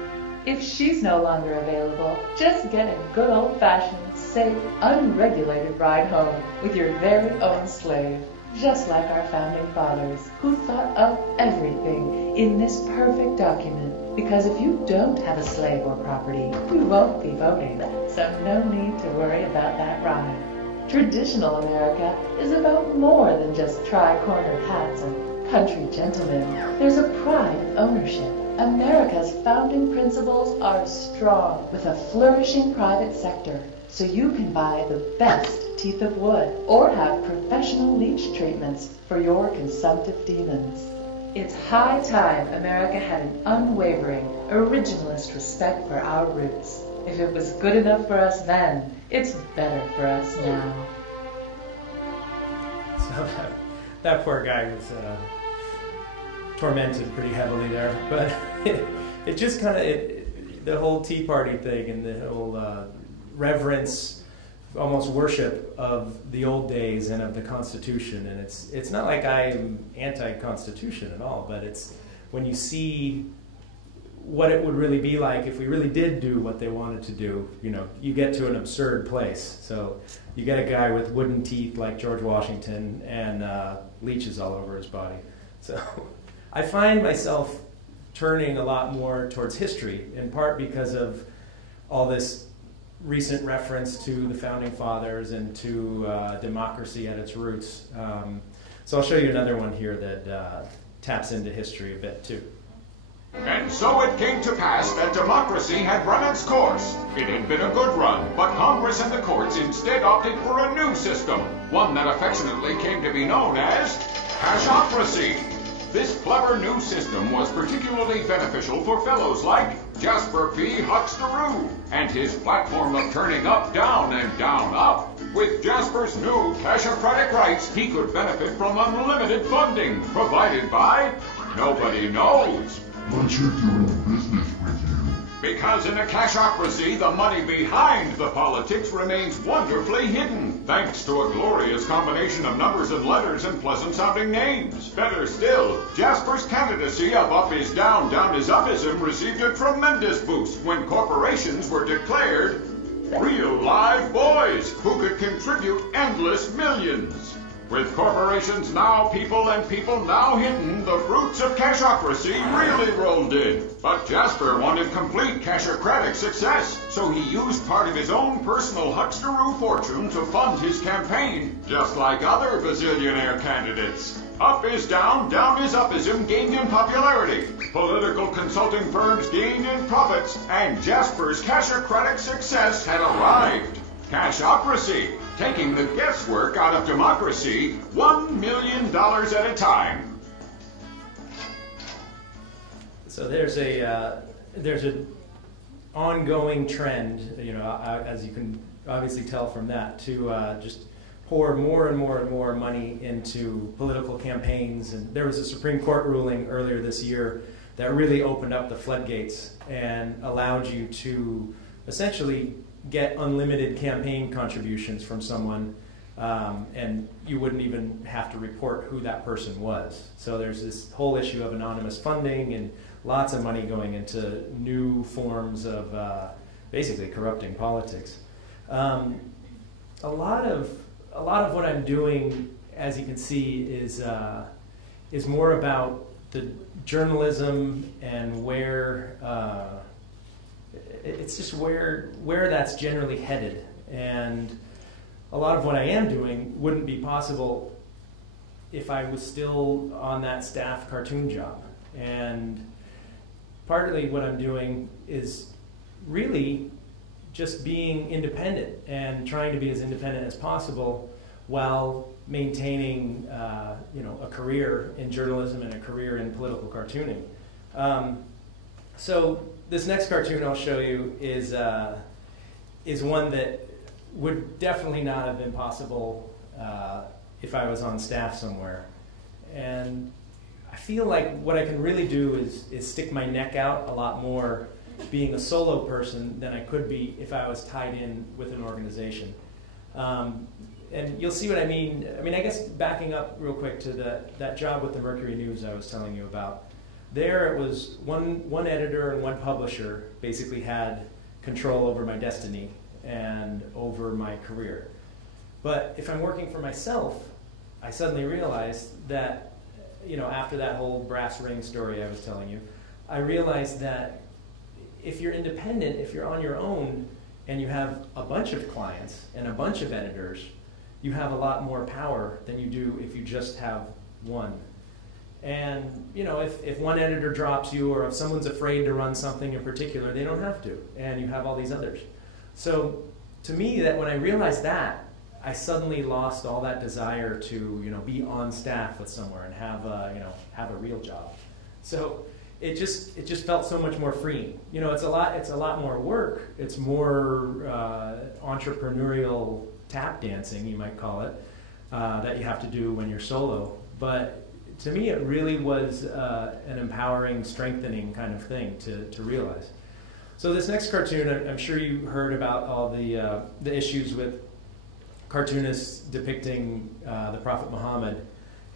If she's no longer available, just get a good old-fashioned, safe, unregulated ride home with your very own slave, just like our founding fathers, who thought of everything in this perfect document. Because if you don't have a slave or property, you won't be voting, so no need to worry about that ride. Traditional America is about more than just tri-cornered hats and country gentlemen. There's a pride of ownership. America's founding principles are strong, with a flourishing private sector, so you can buy the best teeth of wood or have professional leech treatments for your consumptive demons. It's high time America had an unwavering, originalist respect for our roots. If it was good enough for us then, it's better for us now. So that poor guy was tormented pretty heavily there, but it just kind of, the whole Tea Party thing and the whole reverence, almost worship of the old days and of the Constitution, and it's not like I'm anti-Constitution at all, but it's when you see what it would really be like if we really did do what they wanted to do, you get to an absurd place. So you get a guy with wooden teeth like George Washington and leeches all over his body. So I find myself turning a lot more towards history, in part because of all this recent reference to the Founding Fathers and to democracy at its roots. So I'll show you another one here that taps into history a bit too. And so it came to pass that democracy had run its course. It had been a good run, but Congress and the courts instead opted for a new system, one that affectionately came to be known as cashocracy. This clever new system was particularly beneficial for fellows like Jasper P. Hucksteroo and his platform of turning up, down, and down, up. With Jasper's new cashocratic rights, he could benefit from unlimited funding provided by nobody knows. But you're doing business with you. Because in a cashocracy, the money behind the politics remains wonderfully hidden, thanks to a glorious combination of numbers and letters and pleasant-sounding names. Better still, Jasper's candidacy of Up is Down, Down is Upism received a tremendous boost when corporations were declared real live boys who could contribute endless millions. With corporations now people and people now hidden, the fruits of cashocracy really rolled in. But Jasper wanted complete cashocratic success, so he used part of his own personal Hucksteroo fortune to fund his campaign, just like other bazillionaire candidates. Up is Down, Down is Upism gained in popularity. Political consulting firms gained in profits, and Jasper's cashocratic success had arrived. Cashocracy, taking the guesswork out of democracy, $1 million at a time. So there's an ongoing trend, as you can obviously tell from that, to just pour more and more and more money into political campaigns. And there was a Supreme Court ruling earlier this year that really opened up the floodgates and allowed you to essentially get unlimited campaign contributions from someone, and you wouldn't even have to report who that person was. So there's this whole issue of anonymous funding and lots of money going into new forms of basically corrupting politics. A lot of what I'm doing, as you can see, is more about the journalism and where it's just where that's generally headed. And a lot of what I am doing wouldn't be possible if I was still on that staff cartoon job. And partly what I'm doing is really just being independent and trying to be as independent as possible while maintaining a career in journalism and a career in political cartooning. So this next cartoon I'll show you is one that would definitely not have been possible if I was on staff somewhere. And I feel like what I can really do is stick my neck out a lot more being a solo person than I could be if I was tied in with an organization. And you'll see what I mean. I mean, I guess backing up real quick to that job with the Mercury News I was telling you about. There it was one editor and one publisher basically had control over my destiny and over my career. But if I'm working for myself, I suddenly realized that, after that whole brass ring story I was telling you, I realized that if you're independent, if you're on your own, and you have a bunch of clients and a bunch of editors, you have a lot more power than you do if you just have one. And if one editor drops you, or if someone's afraid to run something in particular, they don't have to, and you have all these others. So to me, that when I realized that, I suddenly lost all that desire to be on staff with somewhere and have a real job. So it just felt so much more freeing. It's a lot more work. It's more entrepreneurial tap dancing, you might call it, that you have to do when you're solo. But to me, it really was an empowering, strengthening kind of thing to realize. So this next cartoon, I'm sure you heard about all the issues with cartoonists depicting the Prophet Muhammad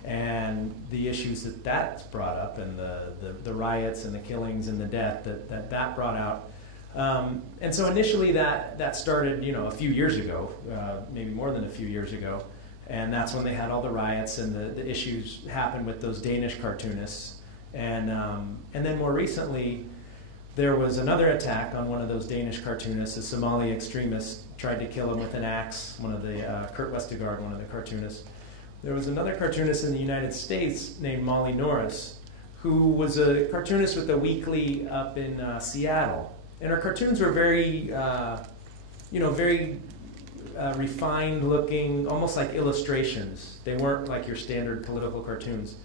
and the issues that's brought up, and the riots and the killings and the death that brought out. And so initially that started, a few years ago, maybe more than a few years ago, and that's when they had all the riots and the issues happened with those Danish cartoonists. And then more recently, there was another attack on one of those Danish cartoonists. A Somali extremist tried to kill him with an axe, one of the, Kurt Westergaard, one of the cartoonists. There was another cartoonist in the United States named Molly Norris, who was a cartoonist with a weekly up in Seattle. And her cartoons were very, very refined looking, almost like illustrations. They weren't like your standard political cartoons.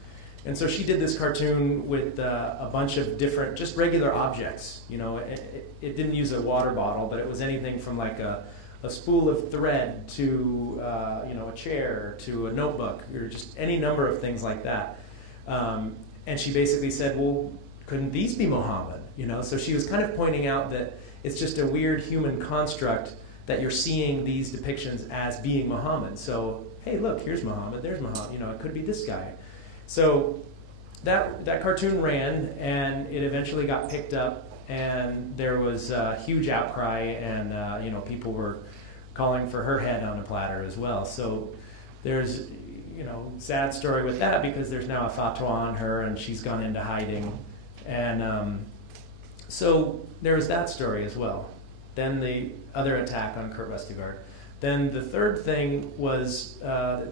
And so she did this cartoon with a bunch of different, just regular objects. It didn't use a water bottle, but it was anything from like a spool of thread to a chair to a notebook, or just any number of things like that. And she basically said, well, couldn't these be Muhammad? So she was kind of pointing out that it's just a weird human construct that you're seeing these depictions as being Muhammad. So, hey, look, here's Muhammad, there's Muhammad, it could be this guy. So that cartoon ran, and it eventually got picked up, and there was a huge outcry, and people were calling for her head on a platter as well. So there's sad story with that, because there's now a fatwa on her, and she's gone into hiding. And so there was that story as well. Then the other attack on Kurt Westergaard. Then the third thing was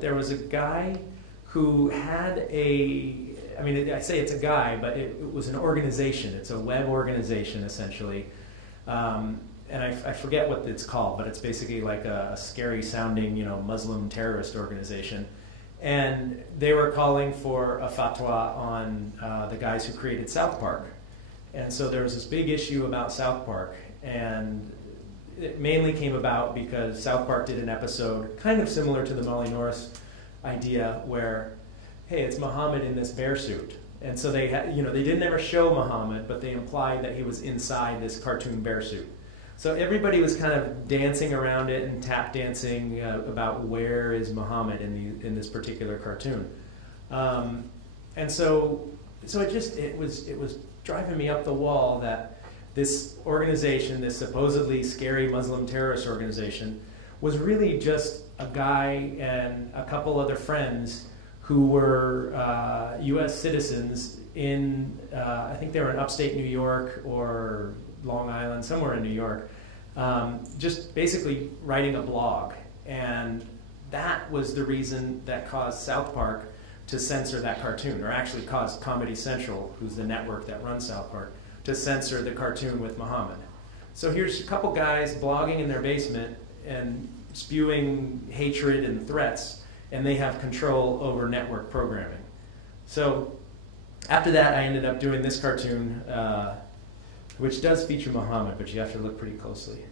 there was a guy who had I say it's a guy, but it was an organization. It's a web organization, essentially. And I forget what it's called, but it's basically like a scary sounding, Muslim terrorist organization. And they were calling for a fatwa on the guys who created South Park. And so there was this big issue about South Park, and it mainly came about because South Park did an episode kind of similar to the Molly Norris idea, where, hey, it's Muhammad in this bear suit. And so they had, they didn't ever show Muhammad, but they implied that he was inside this cartoon bear suit. So everybody was kind of dancing around it and tap dancing about where is Muhammad in this particular cartoon. And so it was driving me up the wall that this organization, this supposedly scary Muslim terrorist organization, was really just a guy and a couple other friends who were U.S. citizens in, I think they were in upstate New York or Long Island, somewhere in New York, just basically writing a blog. And that was the reason that caused South Park to censor that cartoon, or actually caused Comedy Central, who's the network that runs South Park, to censor the cartoon with Muhammad. So here's a couple guys blogging in their basement and spewing hatred and threats, and they have control over network programming. So after that, I ended up doing this cartoon, which does feature Muhammad, but you have to look pretty closely.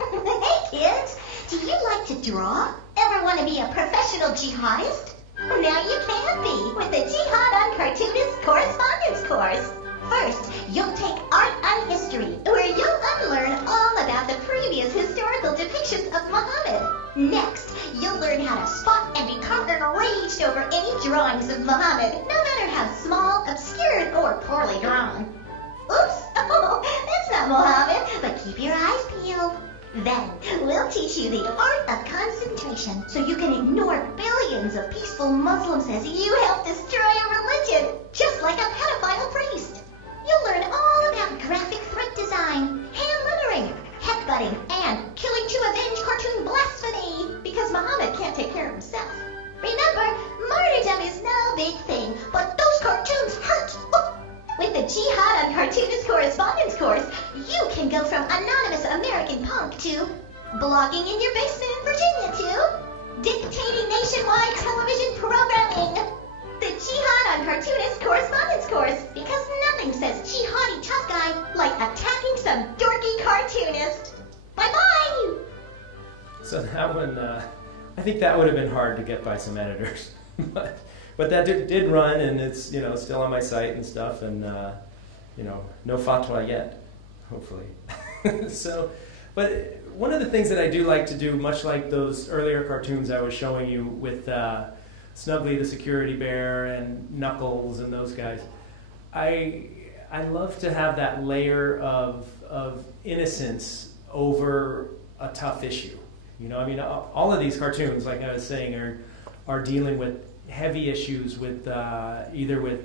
Hey kids, do you like to draw? Ever want to be a professional jihadist? Well, now you can be with the Jihad on Cartoonist Correspondence course. First, you'll take Art on History, where you'll unlearn all about the previous historical depictions of Muhammad. Next, you'll learn how to spot and become enraged over any drawings of Muhammad, no matter how small, obscure, or poorly drawn. Oops, oh, that's not Muhammad, but keep your eyes peeled. Then, we'll teach you the art of concentration so you can ignore billions of peaceful Muslims as you help destroy a religion, just like a pedophile priest. You'll learn all about graphic threat design, hand lettering, headbutting, and killing to avenge cartoon blasphemy, because Muhammad can't take care of himself. Remember, martyrdom is no big thing, but those cartoons hurt. With the Jihad on Cartoonist Correspondence course, you can go from anonymous American punk to blogging in your basement in Virginia to dictating nationwide television programming. The Jihad on Cartoonist Correspondence course, because nothing says jihadi tough guy like attacking some dorky cartoonist. Bye-bye! So that one, I think that would have been hard to get by some editors. But that did run, and it's still on my site and stuff, and no fatwa yet, hopefully. So, but one of the things that I do like to do, much like those earlier cartoons I was showing you with Snuggly the security bear and Knuckles and those guys, I love to have that layer of innocence over a tough issue. I mean, all of these cartoons, like I was saying, are dealing with heavy issues with either with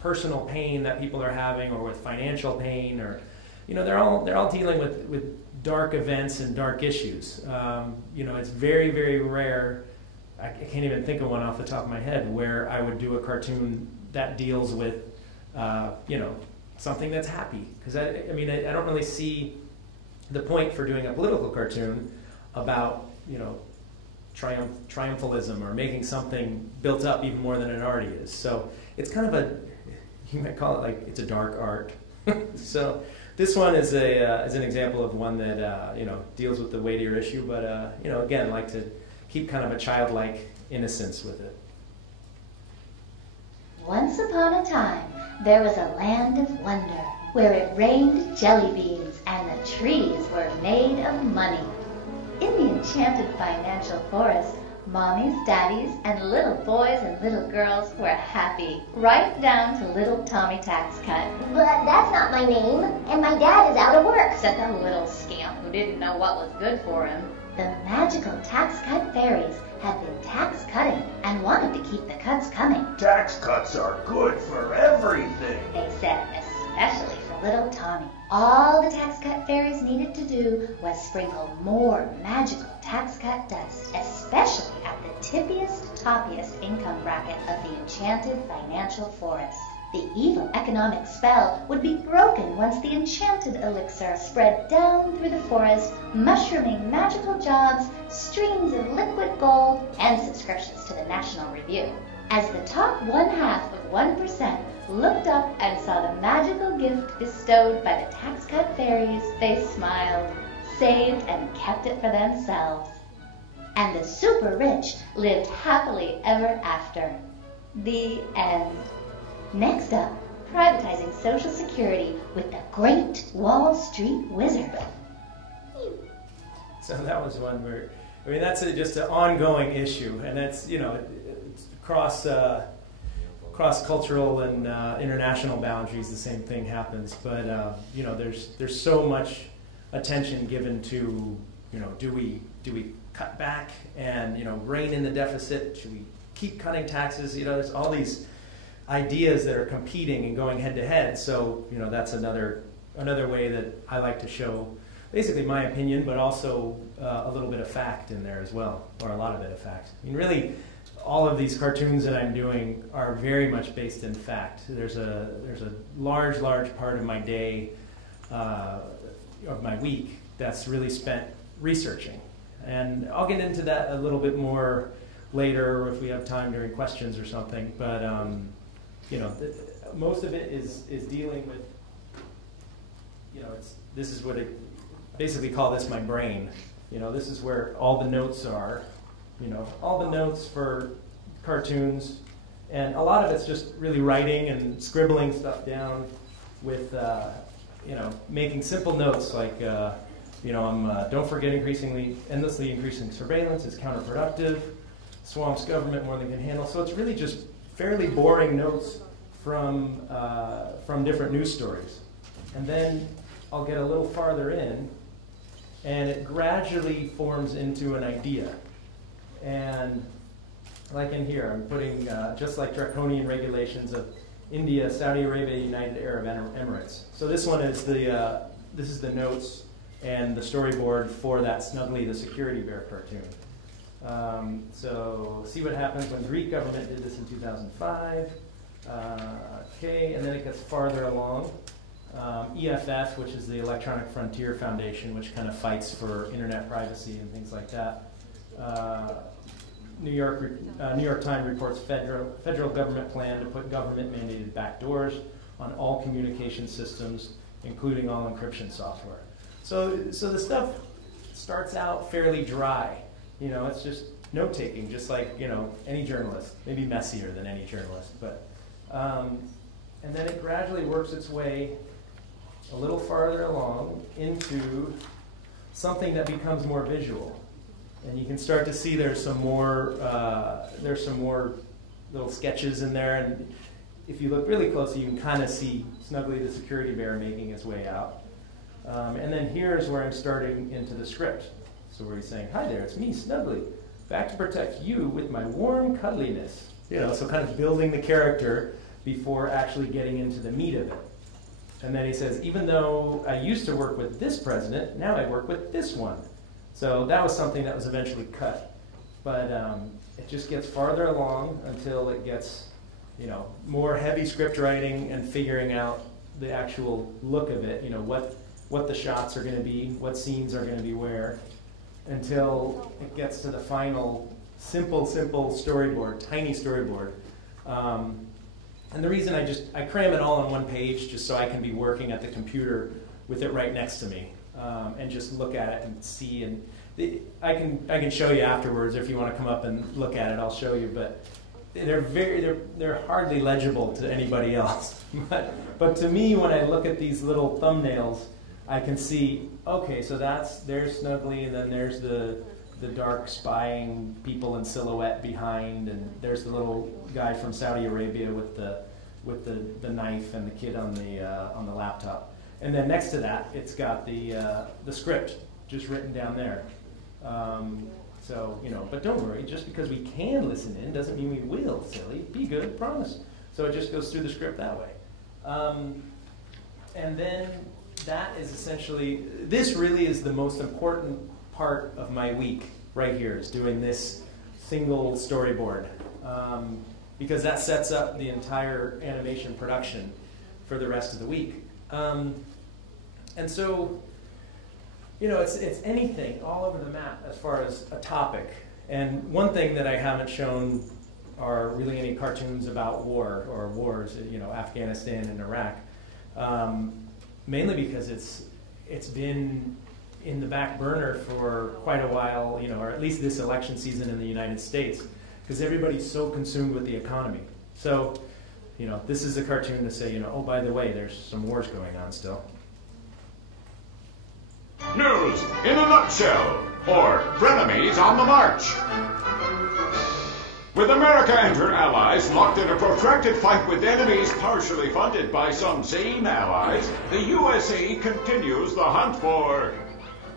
personal pain that people are having, or with financial pain, or they're all dealing with dark events and dark issues. It's very, very rare. I can't even think of one off the top of my head where I would do a cartoon that deals with something that's happy, because I don't really see the point for doing a political cartoon about triumphalism or making something built up even more than it already is. So it's kind of you might call it like it's a dark art. So this one is an example of one that deals with the weightier issue, but again, I like to keep kind of a childlike innocence with it. Once upon a time, there was a land of wonder where it rained jelly beans and the trees were made of money. In the enchanted financial forest, mommies, daddies, and little boys and little girls were happy, right down to little Tommy Taxcut. But that's not my name, and my dad is out of work, said the little scamp who didn't know what was good for him. The magical Taxcut fairies had been tax cutting and wanted to keep the cuts coming. Tax cuts are good for everything, they said, especially for little Tommy. All the tax cut fairies needed to do was sprinkle more magical tax cut dust, especially at the tippiest, toppiest income bracket of the enchanted financial forest. The evil economic spell would be broken once the enchanted elixir spread down through the forest, mushrooming magical jobs, streams of liquid gold, and subscriptions to the National Review. As the top 1/2 of 1% looked up and saw the magical gift bestowed by the tax cut fairies, they smiled, saved, and kept it for themselves. And the super rich lived happily ever after. The end. Next up, privatizing Social Security with the Great Wall Street Wizard. So that was one where, that's just an ongoing issue, and that's, it's cross-cultural and international boundaries, the same thing happens. But, there's so much attention given to, do we cut back and, rein in the deficit? Should we keep cutting taxes? There's all these ideas that are competing and going head to head. So, that's another way that I like to show basically my opinion, but also a little bit of fact in there as well, or a lot of it of fact. Really, all of these cartoons that I'm doing are very much based in fact. There's a large part of my day, of my week, that's really spent researching. And I'll get into that a little bit more later if we have time during questions or something. But you know, most of it is dealing with, you know, this is what I basically call this my brain. You know, this is where all the notes are. You know, all the notes for cartoons, and a lot of it's just really writing and scribbling stuff down with, you know, making simple notes like, you know, don't forget endlessly increasing surveillance is counterproductive, swamps government more than can handle. So it's really just fairly boring notes from different news stories. And then I'll get a little farther in, and it gradually forms into an idea. And like in here, I'm putting just like draconian regulations of India, Saudi Arabia, United Arab Emirates. So this one is this is the notes and the storyboard for that Snuggly the Security Bear cartoon. So see what happens when Greek government did this in 2005. Okay, and then it gets farther along. EFF, which is the Electronic Frontier Foundation, which kind of fights for internet privacy and things like that. New York Times reports federal government plan to put government-mandated backdoors on all communication systems, including all encryption software. So the stuff starts out fairly dry. You know, it's just note-taking, just like, you know, any journalist, maybe messier than any journalist. But and then it gradually works its way a little farther along into something that becomes more visual. And you can start to see there's some more little sketches in there, and if you look really closely, you can kind of see Snuggly the Security Bear making its way out. And then here's where I'm starting into the script. So where he's saying, "Hi there, it's me, Snuggly, back to protect you with my warm cuddliness." You know, so kind of building the character before actually getting into the meat of it. And then he says, "Even though I used to work with this president, now I work with this one." So that was something that was eventually cut. But it just gets farther along until it gets, you know, more heavy script writing and figuring out the actual look of it, you know, what the shots are going to be, what scenes are going to be where, until it gets to the final simple storyboard, tiny storyboard. And the reason I cram it all on one page just so I can be working at the computer with it right next to me. And just look at it and see, and I can show you afterwards if you want to come up and look at it. I'll show you, but they're hardly legible to anybody else. but to me, when I look at these little thumbnails, I can see, okay, so there's Snuggly, and then there's the dark spying people in silhouette behind, and there's the little guy from Saudi Arabia with the knife and the kid on the laptop. And then next to that, it's got the script just written down there. So, you know, but don't worry, just because we can listen in doesn't mean we will, silly. Be good, promise. So it just goes through the script that way. And then that is essentially, this really is the most important part of my week right here, is doing this single storyboard. Because that sets up the entire animation production for the rest of the week. And so, you know, it's anything all over the map as far as a topic. And one thing that I haven't shown are really any cartoons about war or wars, you know, Afghanistan and Iraq. Mainly because it's been in the back burner for quite a while, you know, or at least this election season in the United States, because everybody's so consumed with the economy. So, you know, this is a cartoon to say, you know, oh, by the way, there's some wars going on still. News in a nutshell, or frenemies on the march. With America and her allies locked in a protracted fight with enemies partially funded by some same allies, the USA continues the hunt for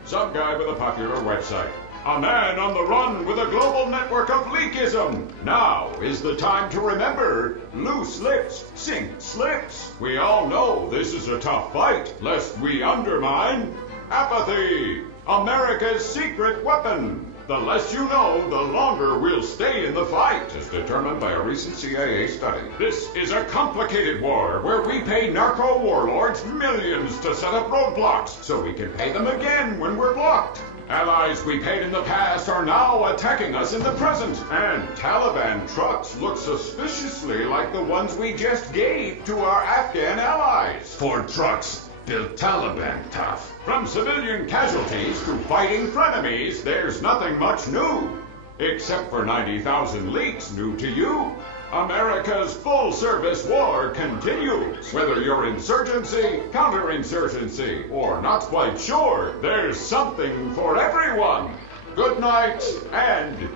some guy with a popular website. A man on the run with a global network of leakism. Now is the time to remember, loose lips sink slips. We all know this is a tough fight, lest we undermine apathy, America's secret weapon. The less you know, the longer we'll stay in the fight, as determined by a recent CIA study. This is a complicated war where we pay narco warlords millions to set up roadblocks so we can pay them again when we're blocked. Allies we paid in the past are now attacking us in the present, and Taliban trucks look suspiciously like the ones we just gave to our Afghan allies. Ford trucks built Taliban tough. From civilian casualties to fighting frenemies, there's nothing much new. Except for 90,000 leaks new to you. America's full-service war continues. Whether you're insurgency, counterinsurgency, or not quite sure, there's something for everyone. Good night, and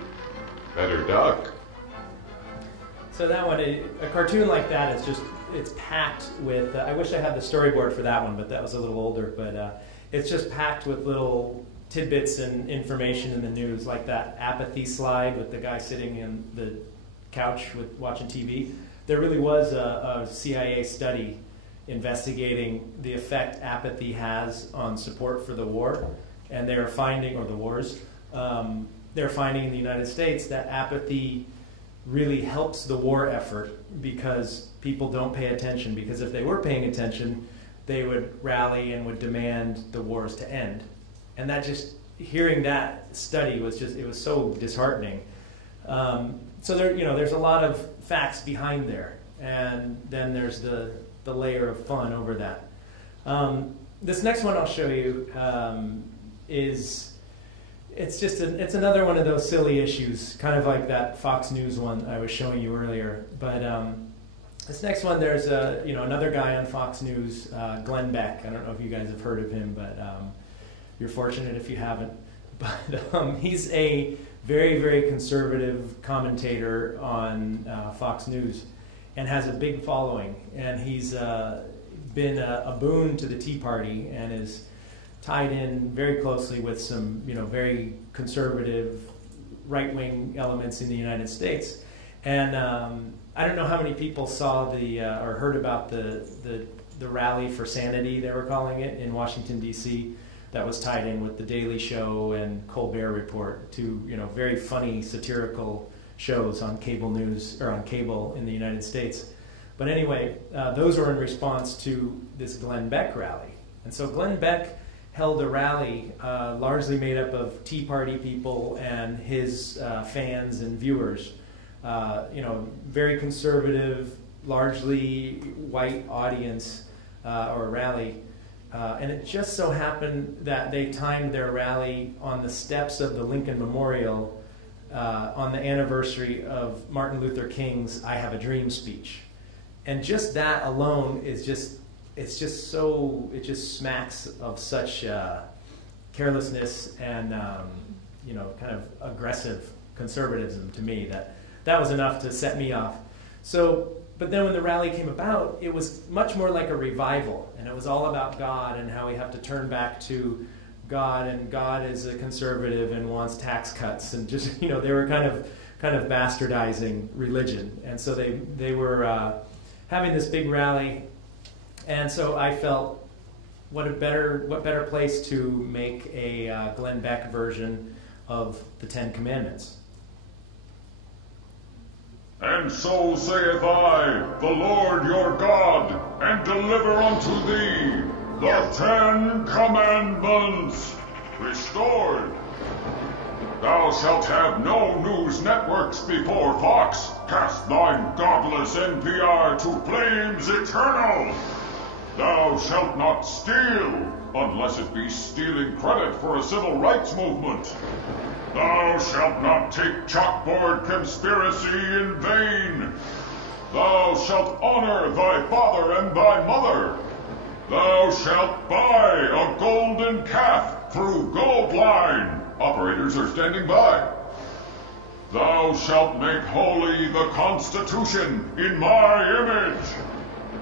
better duck. So that one, a cartoon like that is just, it's packed with, I wish I had the storyboard for that one, but that was a little older, but it's just packed with little tidbits and information in the news, like that apathy slide with the guy sitting in the couch with watching TV. There really was a CIA study investigating the effect apathy has on support for the war, and they're finding, or the wars, they're finding in the United States that apathy really helps the war effort because people don't pay attention, because if they were paying attention, they would rally and would demand the wars to end. And that just, hearing that study was just, it was so disheartening. So there, you know, there's a lot of facts behind there, and then there's the layer of fun over that. This next one I'll show you is, it's another one of those silly issues, kind of like that Fox News one I was showing you earlier. But this next one, there's another guy on Fox News, Glenn Beck. I don't know if you guys have heard of him, but you're fortunate if you haven't. But he's a very, very conservative commentator on Fox News and has a big following. And he's been a boon to the Tea Party and is tied in very closely with some, very conservative right-wing elements in the United States. And I don't know how many people saw or heard about the rally for sanity, they were calling it, in Washington, D.C., that was tied in with The Daily Show and Colbert Report, two very funny satirical shows on cable news, or on cable in the United States. But anyway, those were in response to this Glenn Beck rally. And so Glenn Beck held a rally largely made up of Tea Party people and his fans and viewers. Very conservative, largely white audience, or rally. And it just so happened that they timed their rally on the steps of the Lincoln Memorial on the anniversary of Martin Luther King's I Have a Dream speech. And just that alone is it just smacks of such carelessness and, kind of aggressive conservatism to me that was enough to set me off. So, but then when the rally came about, it was much more like a revival, and it was all about God and how we have to turn back to God, and God is a conservative and wants tax cuts, and just, they were kind of bastardizing religion. And so they were having this big rally, and so I felt, what better place to make a Glenn Beck version of the Ten Commandments. And so saith I, the Lord your God, and deliver unto thee the 10 Commandments, restored. Thou shalt have no news networks before Fox. Cast thine godless NPR to flames eternal. Thou shalt not steal, unless it be stealing credit for a civil rights movement. Thou shalt not take chalkboard conspiracy in vain. Thou shalt honor thy father and thy mother. Thou shalt buy a golden calf through Goldline. Operators are standing by. Thou shalt make holy the Constitution in my image.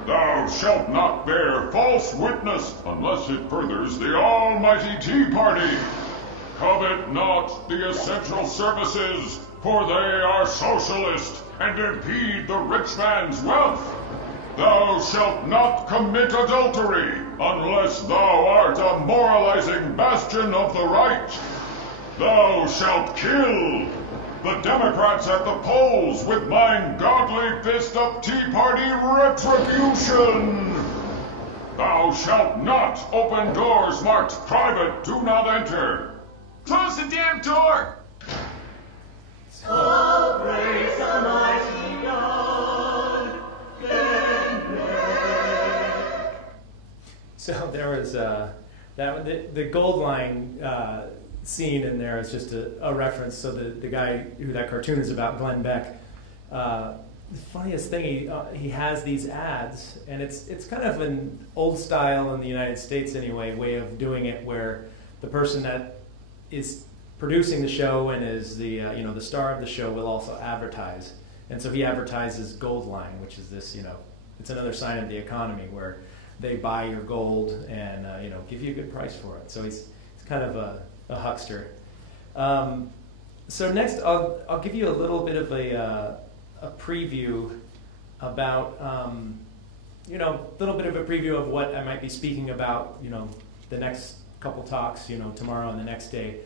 Thou shalt not bear false witness unless it furthers the almighty Tea Party. Covet not the essential services, for they are socialist and impede the rich man's wealth. Thou shalt not commit adultery unless thou art a moralizing bastion of the right. Thou shalt kill. The Democrats at the polls with mine godly fist of Tea Party retribution. Thou shalt not open doors marked private, do not enter. Close the damn door! Oh, praise Almighty God, So there was the Gold Line scene in there is just a reference. So the guy who that cartoon is about, Glenn Beck, the funniest thing, he has these ads, and it's kind of an old style in the United States anyway, way of doing it, where the person that is producing the show and is the the star of the show will also advertise. And so he advertises Gold Line, which is this, it's another sign of the economy where they buy your gold and give you a good price for it. So he's kind of a huckster. So next I'll give you a little bit of a preview about little bit of a preview of what I might be speaking about the next couple talks tomorrow and the next day.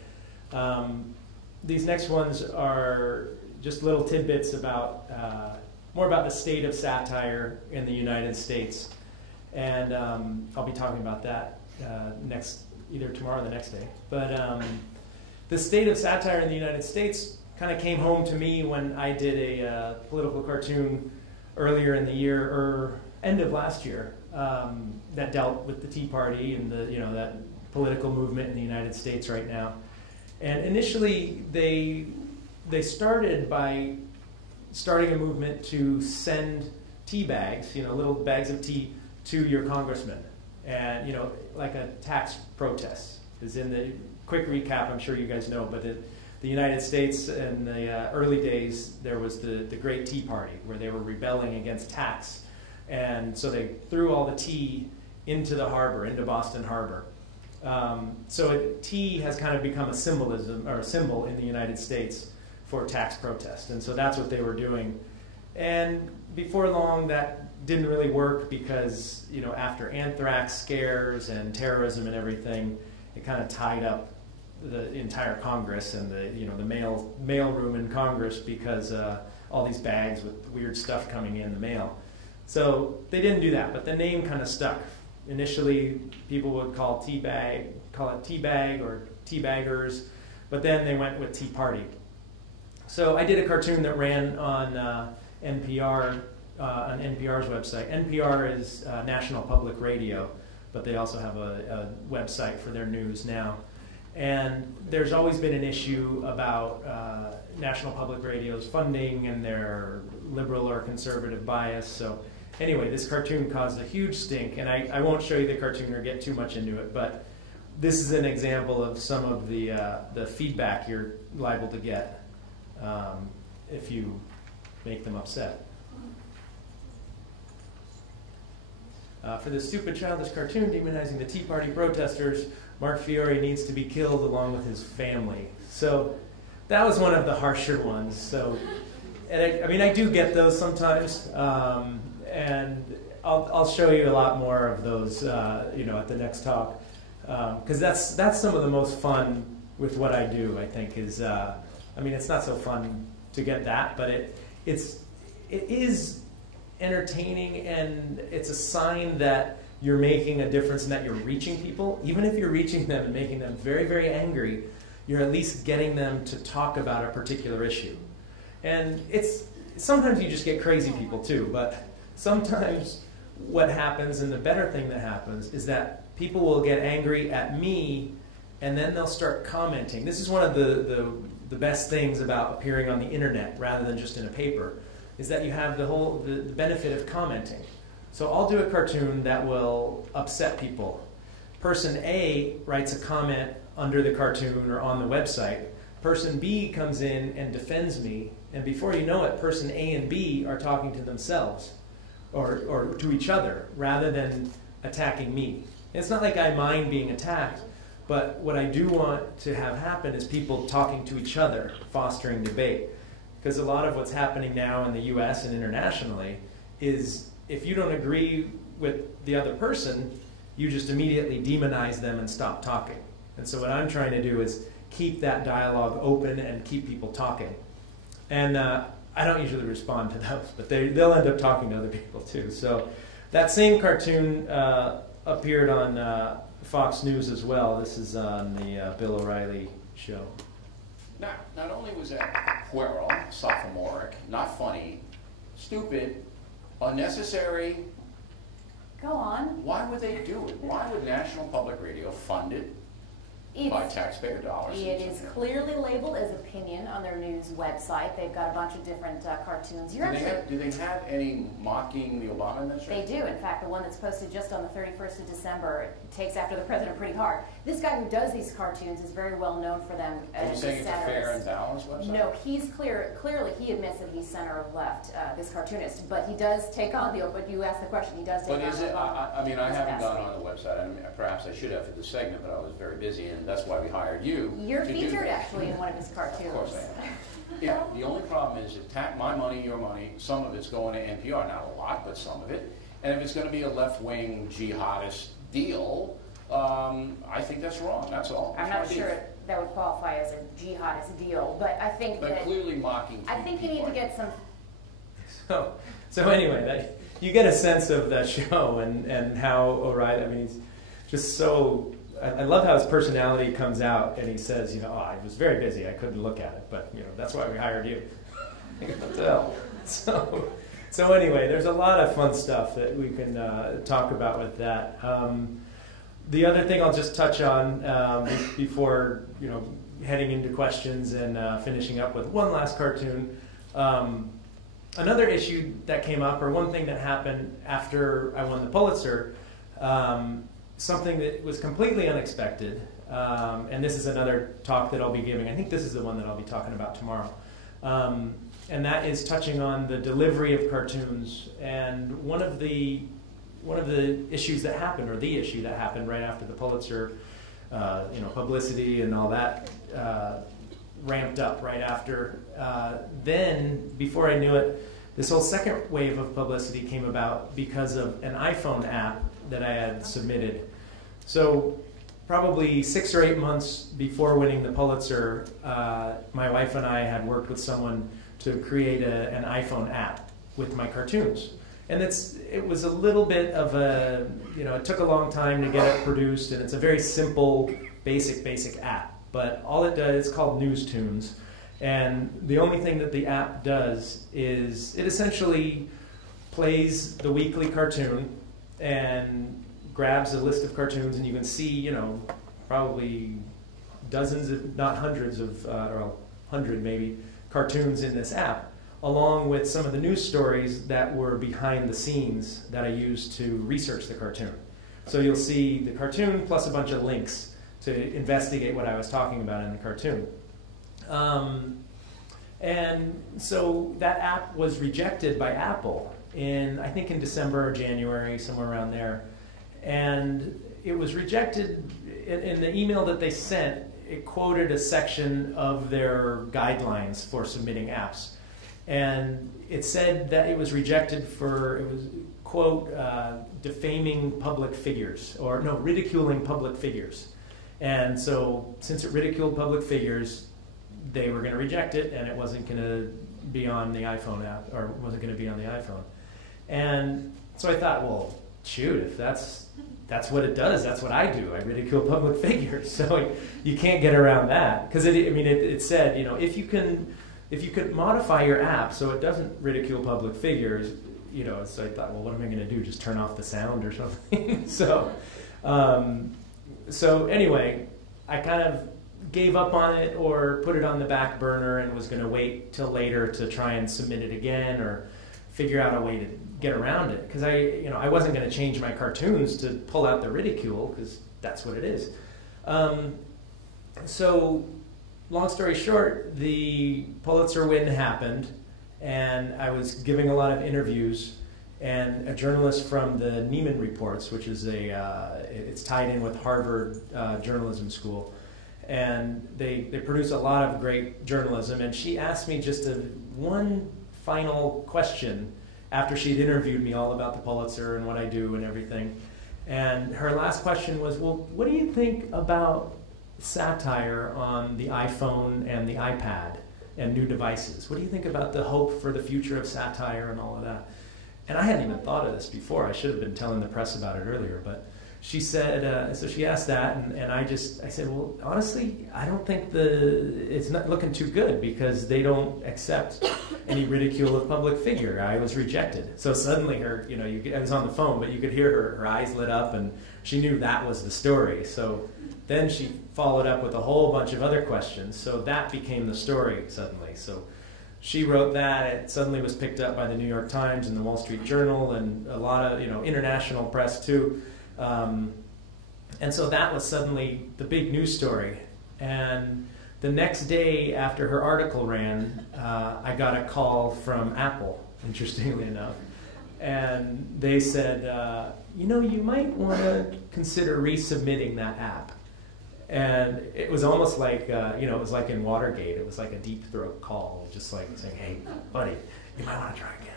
These next ones are just little tidbits about more about the state of satire in the United States, and I'll be talking about that either tomorrow or the next day. But the state of satire in the United States kind of came home to me when I did a political cartoon earlier in the year, or end of last year, that dealt with the Tea Party and the that political movement in the United States right now. And initially, they started by starting a movement to send tea bags, little bags of tea, to your congressman, and like a tax protest. Is in the quick recap, I'm sure you guys know, but the United States in the early days, there was the Great Tea Party, where they were rebelling against tax, and so they threw all the tea into the harbor, into Boston Harbor. So tea has kind of become a symbolism or a symbol in the United States for tax protest, and so that's what they were doing. And before long, that didn't really work because after anthrax scares and terrorism and everything, it kind of tied up the entire Congress and the mail room in Congress because all these bags with weird stuff coming in the mail. So they didn't do that, but the name kind of stuck. Initially, people would call it tea bag or tea baggers, but then they went with Tea Party. So I did a cartoon that ran on NPR, on NPR's website. NPR is National Public Radio, but they also have a website for their news now. And there's always been an issue about National Public Radio's funding and their liberal or conservative bias. So anyway, this cartoon caused a huge stink, and I won't show you the cartoon or get too much into it, but this is an example of some of the feedback you're liable to get if you make them upset. For this stupid, childish cartoon demonizing the Tea Party protesters, Mark Fiore needs to be killed along with his family. So that was one of the harsher ones. So, and I do get those sometimes, and I'll show you a lot more of those, at the next talk, because that's some of the most fun with what I do. I think is, it's not so fun to get that, but it is entertaining, and it's a sign that you're making a difference and that you're reaching people. Even if you're reaching them and making them very, very angry, you're at least getting them to talk about a particular issue. And sometimes you just get crazy people too, but sometimes what happens, and the better thing that happens, is that people will get angry at me and then they'll start commenting. This is one of the best things about appearing on the internet rather than just in a paper, is that you have the benefit of commenting. So I'll do a cartoon that will upset people. Person A writes a comment under the cartoon or on the website. Person B comes in and defends me, and before you know it, person A and B are talking to themselves or to each other rather than attacking me. And it's not like I mind being attacked, but what I do want to have happen is people talking to each other, fostering debate. Because a lot of what's happening now in the US and internationally is if you don't agree with the other person, you just immediately demonize them and stop talking. And so what I'm trying to do is keep that dialogue open and keep people talking. And I don't usually respond to those, but they'll end up talking to other people too. So that same cartoon appeared on Fox News as well. This is on the Bill O'Reilly show. Now, not only was that puerile, sophomoric, not funny, stupid, unnecessary. Go on. Why would they do it? Why would National Public Radio fund it by taxpayer dollars? It is clearly labeled as opinion on their news website. They've got a bunch of different cartoons. Do they have any mocking the Obama administration? They do. In fact, the one that's posted just on the 31st of December takes after the president pretty hard. This guy who does these cartoons is very well known for them Are you as saying it's a fair and balanced website? No, he's clearly he admits that he's center left, this cartoonist, but he does take on the, but you asked the question, he does take on the. But is it, I mean, I haven't gone on the website. I mean, perhaps I should have for the segment, but I was very busy, and that's why we hired you. You're featured actually in one of his cartoons. Of course I am. Yeah, the only problem is that my money, your money, some of it's going to NPR, not a lot, but some of it. And if it's going to be a left-wing jihadist deal, I think that's wrong. That's all. I'm not sure that would qualify as a jihadist deal, but I think but clearly mocking. I think you need to get some. So anyway, you get a sense of that show and how O'Reilly. I mean, he's just so. I love how his personality comes out, and he says, you know, I was very busy, I couldn't look at it, but you know, that's why we hired you. What the hell? So anyway, there's a lot of fun stuff that we can talk about with that. The other thing I'll just touch on before heading into questions and finishing up with one last cartoon. Another issue that came up, or one thing that happened after I won the Pulitzer. Something that was completely unexpected, and this is another talk that I'll be giving. I think this is the one that I'll be talking about tomorrow, and that is touching on the delivery of cartoons. And one of the issues that happened, or the issue that happened right after the Pulitzer, publicity and all that ramped up right after. Then, before I knew it, this whole second wave of publicity came about because of an iPhone app that I had submitted. So probably 6 or 8 months before winning the Pulitzer, my wife and I had worked with someone to create an iPhone app with my cartoons. And it was a little bit of a, it took a long time to get it produced, and it's a very simple, basic app. But all it does, it's called NewsTunes. And the only thing that the app does is it essentially plays the weekly cartoon and grabs a list of cartoons, and you can see, probably dozens, if not hundreds of, or 100 maybe, cartoons in this app, along with some of the news stories that were behind the scenes that I used to research the cartoon. So you'll see the cartoon plus a bunch of links to investigate what I was talking about in the cartoon. And so that app was rejected by Apple I think in December or January, somewhere around there. And it was rejected in the email that they sent. It quoted a section of their guidelines for submitting apps. And it said that it was rejected for, it was, quote, defaming public figures, or no, ridiculing public figures. And so since it ridiculed public figures, they were going to reject it, and it wasn't going to be on the iPhone app, or wasn't going to be on the iPhone. And so I thought, well, shoot, if that's what it does, that's what I do. I ridicule public figures. So you can't get around that. Because it said, if you can modify your app so it doesn't ridicule public figures, so I thought, well, what am I going to do? Just turn off the sound or something? So anyway, I kind of gave up on it or put it on the back burner and was going to wait till later to try and submit it again or figure out a way to get around it. Because I wasn't going to change my cartoons to pull out the ridicule, because that's what it is. So long story short, the Pulitzer win happened, and I was giving a lot of interviews, and a journalist from the Nieman Reports, which is it's tied in with Harvard Journalism School, and they produce a lot of great journalism, and she asked me just one final question after she'd interviewed me all about the Pulitzer and what I do and everything. And her last question was, well, what do you think about satire on the iPhone and the iPad and new devices. What do you think about the hope for the future of satire and all of that? And I hadn't even thought of this before. I should have been telling the press about it earlier, but she said, so she asked that, and I said, well, honestly, I don't think it's not looking too good, because they don't accept any ridicule of public figure. I was rejected. So suddenly I was on the phone, but you could hear her eyes lit up, and she knew that was the story. So then she followed up with a whole bunch of other questions. So that became the story suddenly. So she wrote that. It suddenly was picked up by the New York Times and the Wall Street Journal and a lot of international press too. And so that was suddenly the big news story. And the next day after her article ran, I got a call from Apple, interestingly enough. And they said, you might want to consider resubmitting that app. And it was almost like, it was like in Watergate. It was like a deep throat call, just like saying, hey, buddy, you might want to try again.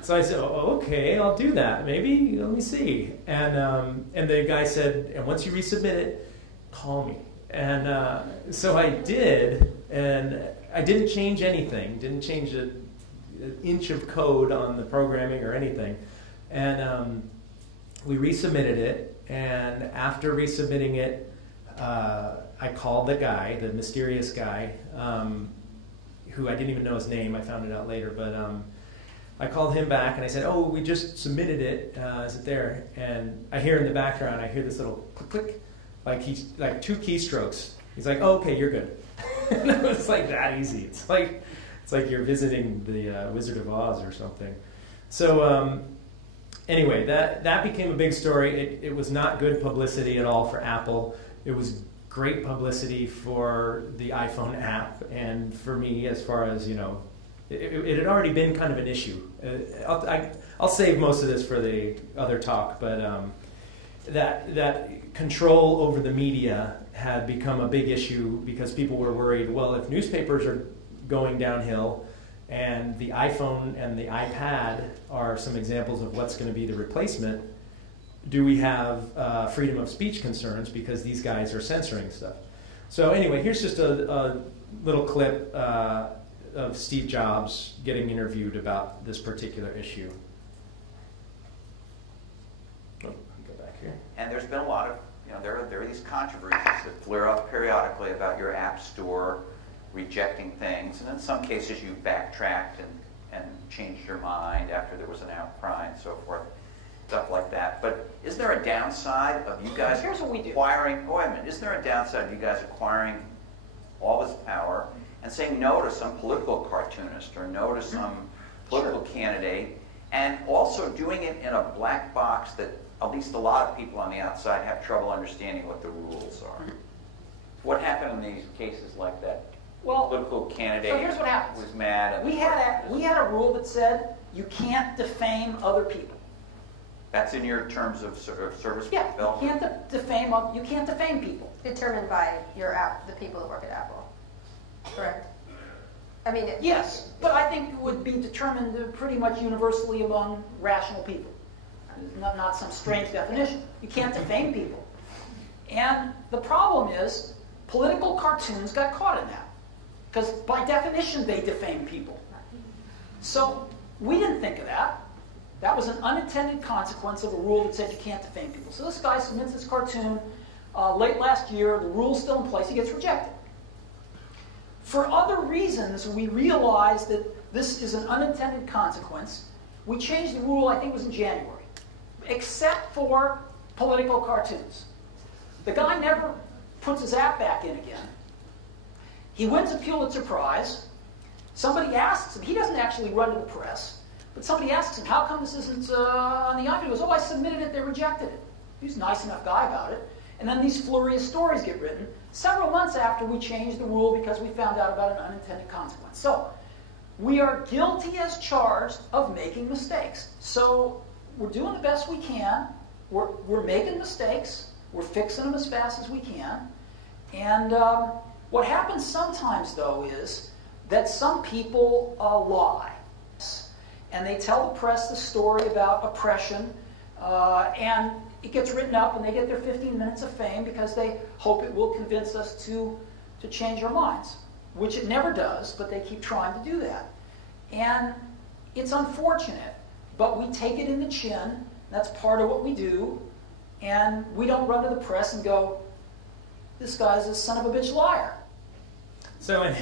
So I said, oh, okay, I'll do that. Maybe, let me see. And the guy said, and once you resubmit it, call me. And so I did, and I didn't change anything, didn't change an inch of code on the programming or anything. And we resubmitted it, and after resubmitting it, I called the guy, the mysterious guy, who I didn't even know his name. I found it out later, but I called him back and I said, oh, we just submitted it, is it there? And I hear in the background, I hear this little click, click, like 2 keystrokes. He's like, oh, okay, you're good. And it was like that easy. It's like you're visiting the Wizard of Oz or something. So anyway, that became a big story. It was not good publicity at all for Apple. It was great publicity for the iPhone app and for me, as far as, it had already been kind of an issue. I'll save most of this for the other talk, but that control over the media had become a big issue because people were worried, well, if newspapers are going downhill and the iPhone and the iPad are some examples of what's going to be the replacement, do we have freedom of speech concerns because these guys are censoring stuff? So anyway, here's just a little clip of Steve Jobs getting interviewed about this particular issue. Oh, go back here. And there's been a lot of, there are these controversies that flare up periodically about your app store rejecting things, and in some cases you backtracked and changed your mind after there was an outcry and so forth, stuff like that. But is there a downside of you guys acquiring, oh, wait a minute, is there a downside of you guys acquiring all this power and saying no to some political cartoonist or no to some political candidate, and also doing it in a black box that at least a lot of people on the outside have trouble understanding what the rules are? What happened in these cases like that? Well, political candidate so here's what happens. Was mad. And we had a rule that said you can't defame other people. That's in your terms of service yeah, development? You can't defame people. Determined by your app, the people that work at Apple. Correct. I mean, yes, but I think it would be determined pretty much universally among rational people. Not some strange definition. You can't defame people. And the problem is, political cartoons got caught in that. Because by definition, they defame people. So we didn't think of that. That was an unintended consequence of a rule that said you can't defame people. So this guy submits this cartoon late last year. The rule's still in place. He gets rejected. For other reasons, we realized that this is an unintended consequence. We changed the rule, I think it was in January, except for political cartoons. The guy never puts his app back in again. He wins a Pulitzer Prize. Somebody asks him, he doesn't actually run to the press, but somebody asks him, how come this isn't on the iPhone? He goes, oh, I submitted it, they rejected it. He's a nice enough guy about it. And then these flurry of stories get written several months after we changed the rule because we found out about an unintended consequence. So we are guilty as charged of making mistakes. So we're doing the best we can. We're making mistakes. We're fixing them as fast as we can. And what happens sometimes, though, is that some people lie. And they tell the press the story about oppression. And it gets written up and they get their 15 minutes of fame because they hope it will convince us to change our minds, which it never does, but they keep trying to do that. And it's unfortunate, but we take it in the chin. That's part of what we do. And we don't run to the press and go, this guy's a son of a bitch liar. So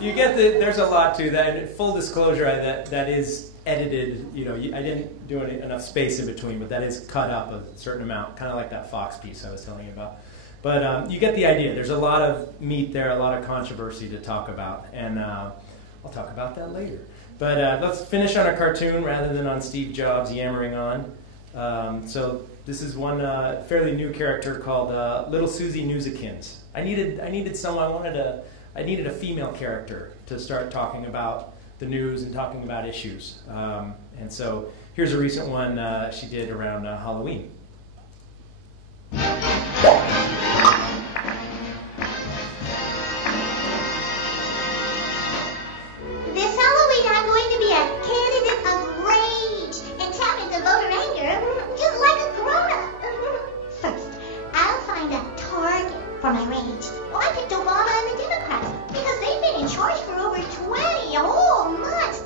you get there's a lot to that. And full disclosure, that is edited. You know, I didn't do enough space in between, but that is cut up a certain amount, kind of like that Fox piece I was telling you about. But you get the idea. There's a lot of meat there, a lot of controversy to talk about, and I'll talk about that later. But let's finish on a cartoon rather than on Steve Jobs yammering on. So this is one fairly new character called Little Susie Newsikins. I needed someone. I needed a female character to start talking about the news and talking about issues. And so here's a recent one she did around Halloween. This Halloween, I'm going to be a candidate of rage and tap into voter anger just like a grown-up. First, I'll find a target for my rage. Well, I picked Obama and the Democrats because they've been in charge for over 20 whole months.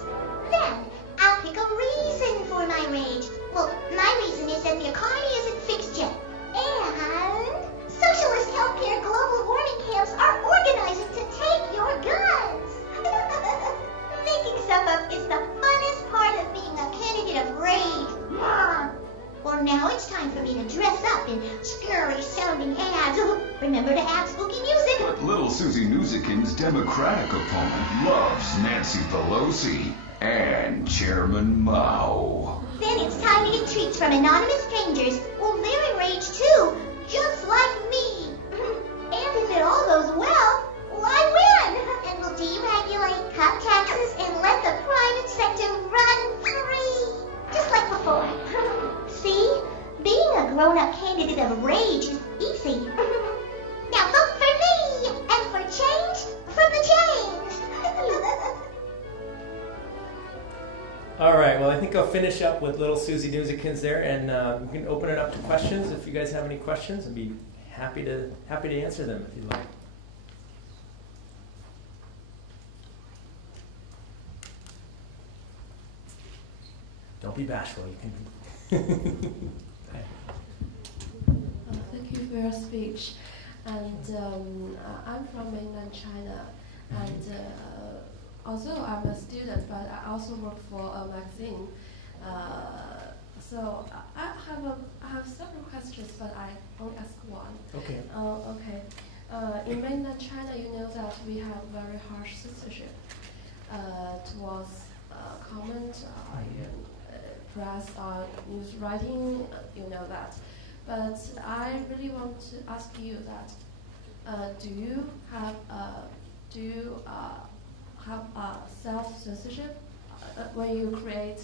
Then, I'll pick a reason for my rage. Well, my reason is that the economy isn't fixed yet. And socialist healthcare global warming camps are organizing to take your guns. Making stuff up is the funnest part of being a candidate of rage. Well, now it's time for me to dress up in scary-sounding ads. Remember to add spooky music. But little Susie Newsikins' Democratic opponent loves Nancy Pelosi and Chairman Mao. Then it's time to get treats from anonymous strangers. Well, they're enraged too, just like me. And if it all goes well, I win. And we'll deregulate, cut taxes, and let the private sector run free. Just like before. See? Being a grown-up candidate of rage is easy. Now vote for me, and for change from the change. All right, well, I think I'll finish up with Little Susie Newsikins there, and we can open it up to questions. If you guys have any questions, I'd be happy to answer them if you'd like. Don't be bashful. You can. Thank you for your speech. And I'm from mainland China, and although I'm a student, but I also work for a magazine. So I have several questions, but I only ask one. Okay. Okay. In mainland China, you know that we have very harsh censorship towards comment, press, news writing. You know that. But I really want to ask you that: do you have self-censorship when you create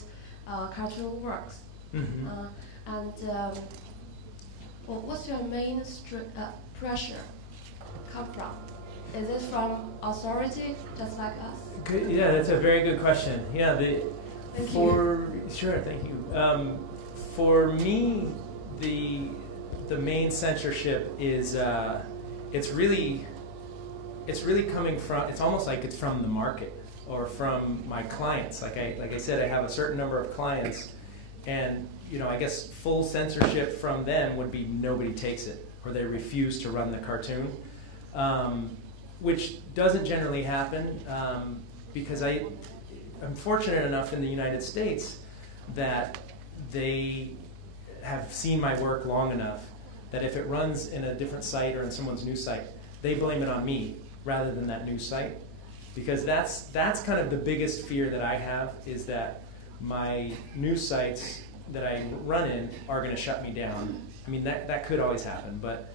cartoon works? Mm-hmm. What's your main pressure come from? Is it from authority, just like us? Good, yeah, that's a very good question. Yeah, Thank you. For me, the main censorship is it's really coming from. It's almost like it's from the market or from my clients. Like I said, I have a certain number of clients, and I guess full censorship from them would be nobody takes it or they refuse to run the cartoon, which doesn't generally happen because I'm fortunate enough in the United States that they have seen my work long enough that if it runs in a different site or in someone's news site, they blame it on me rather than that news site. Because that's kind of the biggest fear that I have, is that my news sites that I run in are going to shut me down. I mean, that could always happen. But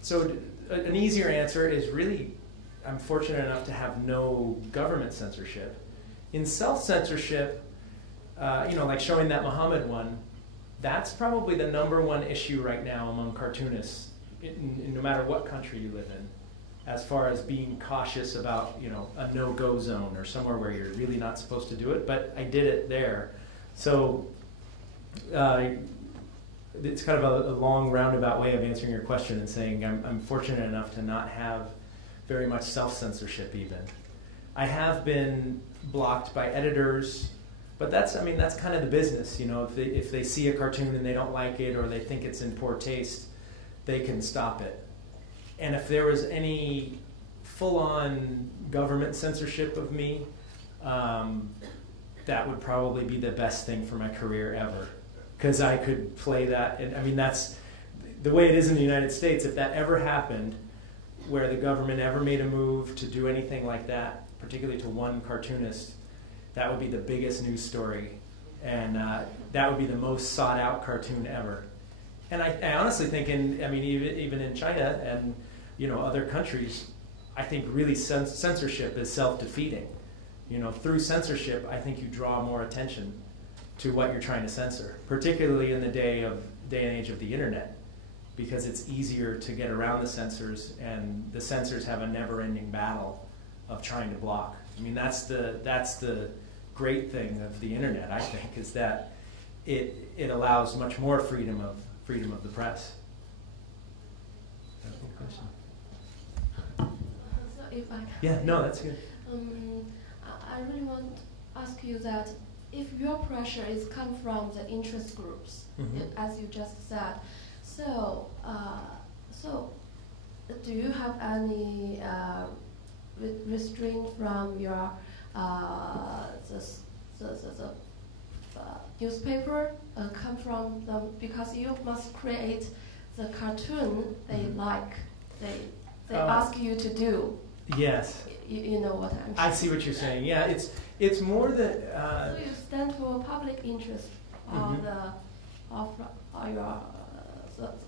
so an easier answer is really, I'm fortunate enough to have no government censorship. In self-censorship, like showing that Muhammad one, that's probably the #1 issue right now among cartoonists, no matter what country you live in, as far as being cautious about a no-go zone or somewhere where you're really not supposed to do it. But I did it there, so it's kind of a long roundabout way of answering your question and saying I'm fortunate enough to not have very much self-censorship even. I have been blocked by editors, but that's kind of the business, you know. If they see a cartoon and they don't like it or they think it's in poor taste, they can stop it. And if there was any full-on government censorship of me, that would probably be the best thing for my career ever, because I could play that. And I mean, that's the way it is in the United States. If that ever happened, where the government ever made a move to do anything like that, particularly to one cartoonist, that would be the biggest news story, and that would be the most sought-out cartoon ever. And I honestly think, even in China and other countries, I think really censorship is self-defeating. Through censorship, I think you draw more attention to what you're trying to censor, particularly in the day and age of the internet, because it's easier to get around the censors, and the censors have a never-ending battle of trying to block. I mean, that's the great thing of the internet, I think, is that it allows much more freedom of the press. That's a good question. So if I can, yeah, no, that's good. I really want to ask you that if your pressure is come from the interest groups, as you just said, so do you have any restraint from your the newspaper come from them, because you must create the cartoon they like, they ask you to do? Yes. You know what I'm saying. I see what you're saying. Yeah, it's more that. So you stand for public interest of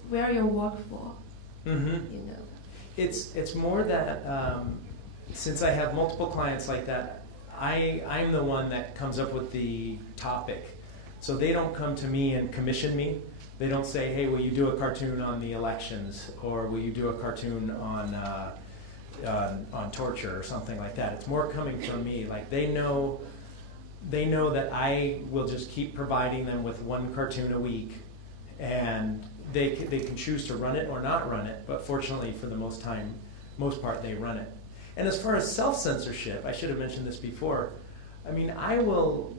where you work for. It's more that since I have multiple clients like that, I'm the one that comes up with the topic. So they don't come to me and commission me. They don't say, hey, will you do a cartoon on the elections, or will you do a cartoon on torture or something like that. It's more coming from me. Like they know that I will just keep providing them with one cartoon a week, and they can choose to run it or not run it, but fortunately for the most part they run it. And as far as self-censorship, I should have mentioned this before. I mean, I will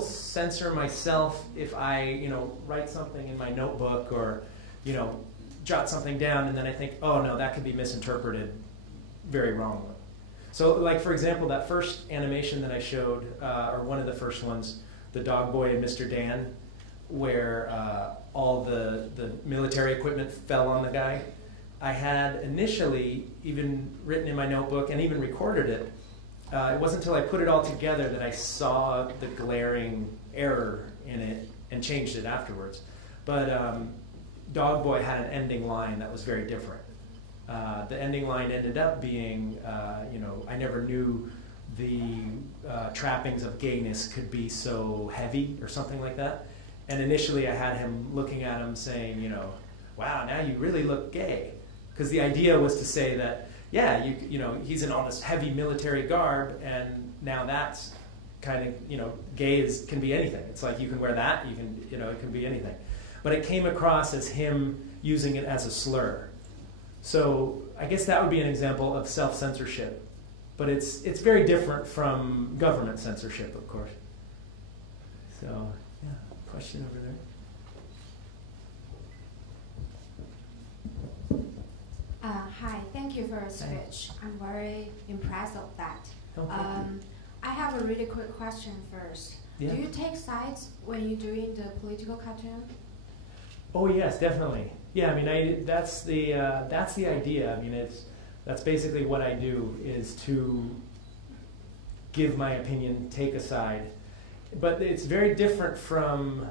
censor myself if I write something in my notebook or jot something down, and then I think, oh no, that could be misinterpreted very wrongly. So, like for example, that first animation that I showed, or one of the first ones, the Dog Boy and Mr. Dan, where all the military equipment fell on the guy, I had initially even written in my notebook and even recorded it. It wasn't until I put it all together that I saw the glaring error in it and changed it afterwards. But Dog Boy had an ending line that was very different. The ending line ended up being, I never knew the trappings of gayness could be so heavy or something like that. And initially I had him looking at him saying, wow, now you really look gay. Because the idea was to say that, yeah, he's in all this heavy military garb, and now that's kind of, gay can be anything. It's like you can wear that, it can be anything. But it came across as him using it as a slur. So I guess that would be an example of self-censorship. But it's very different from government censorship, of course. So, yeah, question over there. Hi, thank you for your speech. I'm very impressed of that. Oh, I have a really quick question first. Yeah. Do you take sides when you're doing the political cartoon? Oh yes, definitely. Yeah, I mean, that's the idea. I mean, that's basically what I do, is to give my opinion, take a side. But it's very different from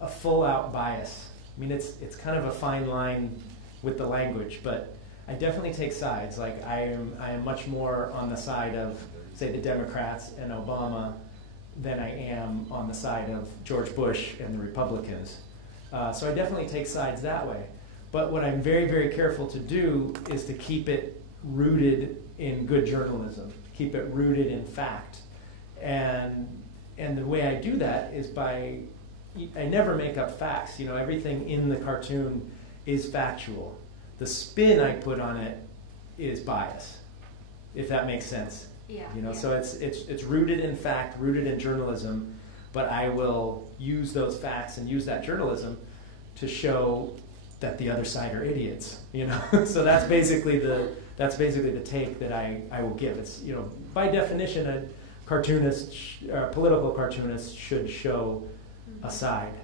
a full-out bias. I mean, it's kind of a fine line with the language, but I definitely take sides. Like I am much more on the side of, say, the Democrats and Obama than I am on the side of George Bush and the Republicans. So I definitely take sides that way. But what I'm very, very careful to do is to keep it rooted in good journalism, keep it rooted in fact. And the way I do that is by I never make up facts. You know, everything in the cartoon is factual. The spin I put on it is bias, if that makes sense. Yeah. You know, yeah. so it's rooted in fact, rooted in journalism, but I will use those facts and use that journalism to show that the other side are idiots. You know, so that's basically the take that I will give. It's, you know, by definition, a cartoonist, political cartoonist should show a side.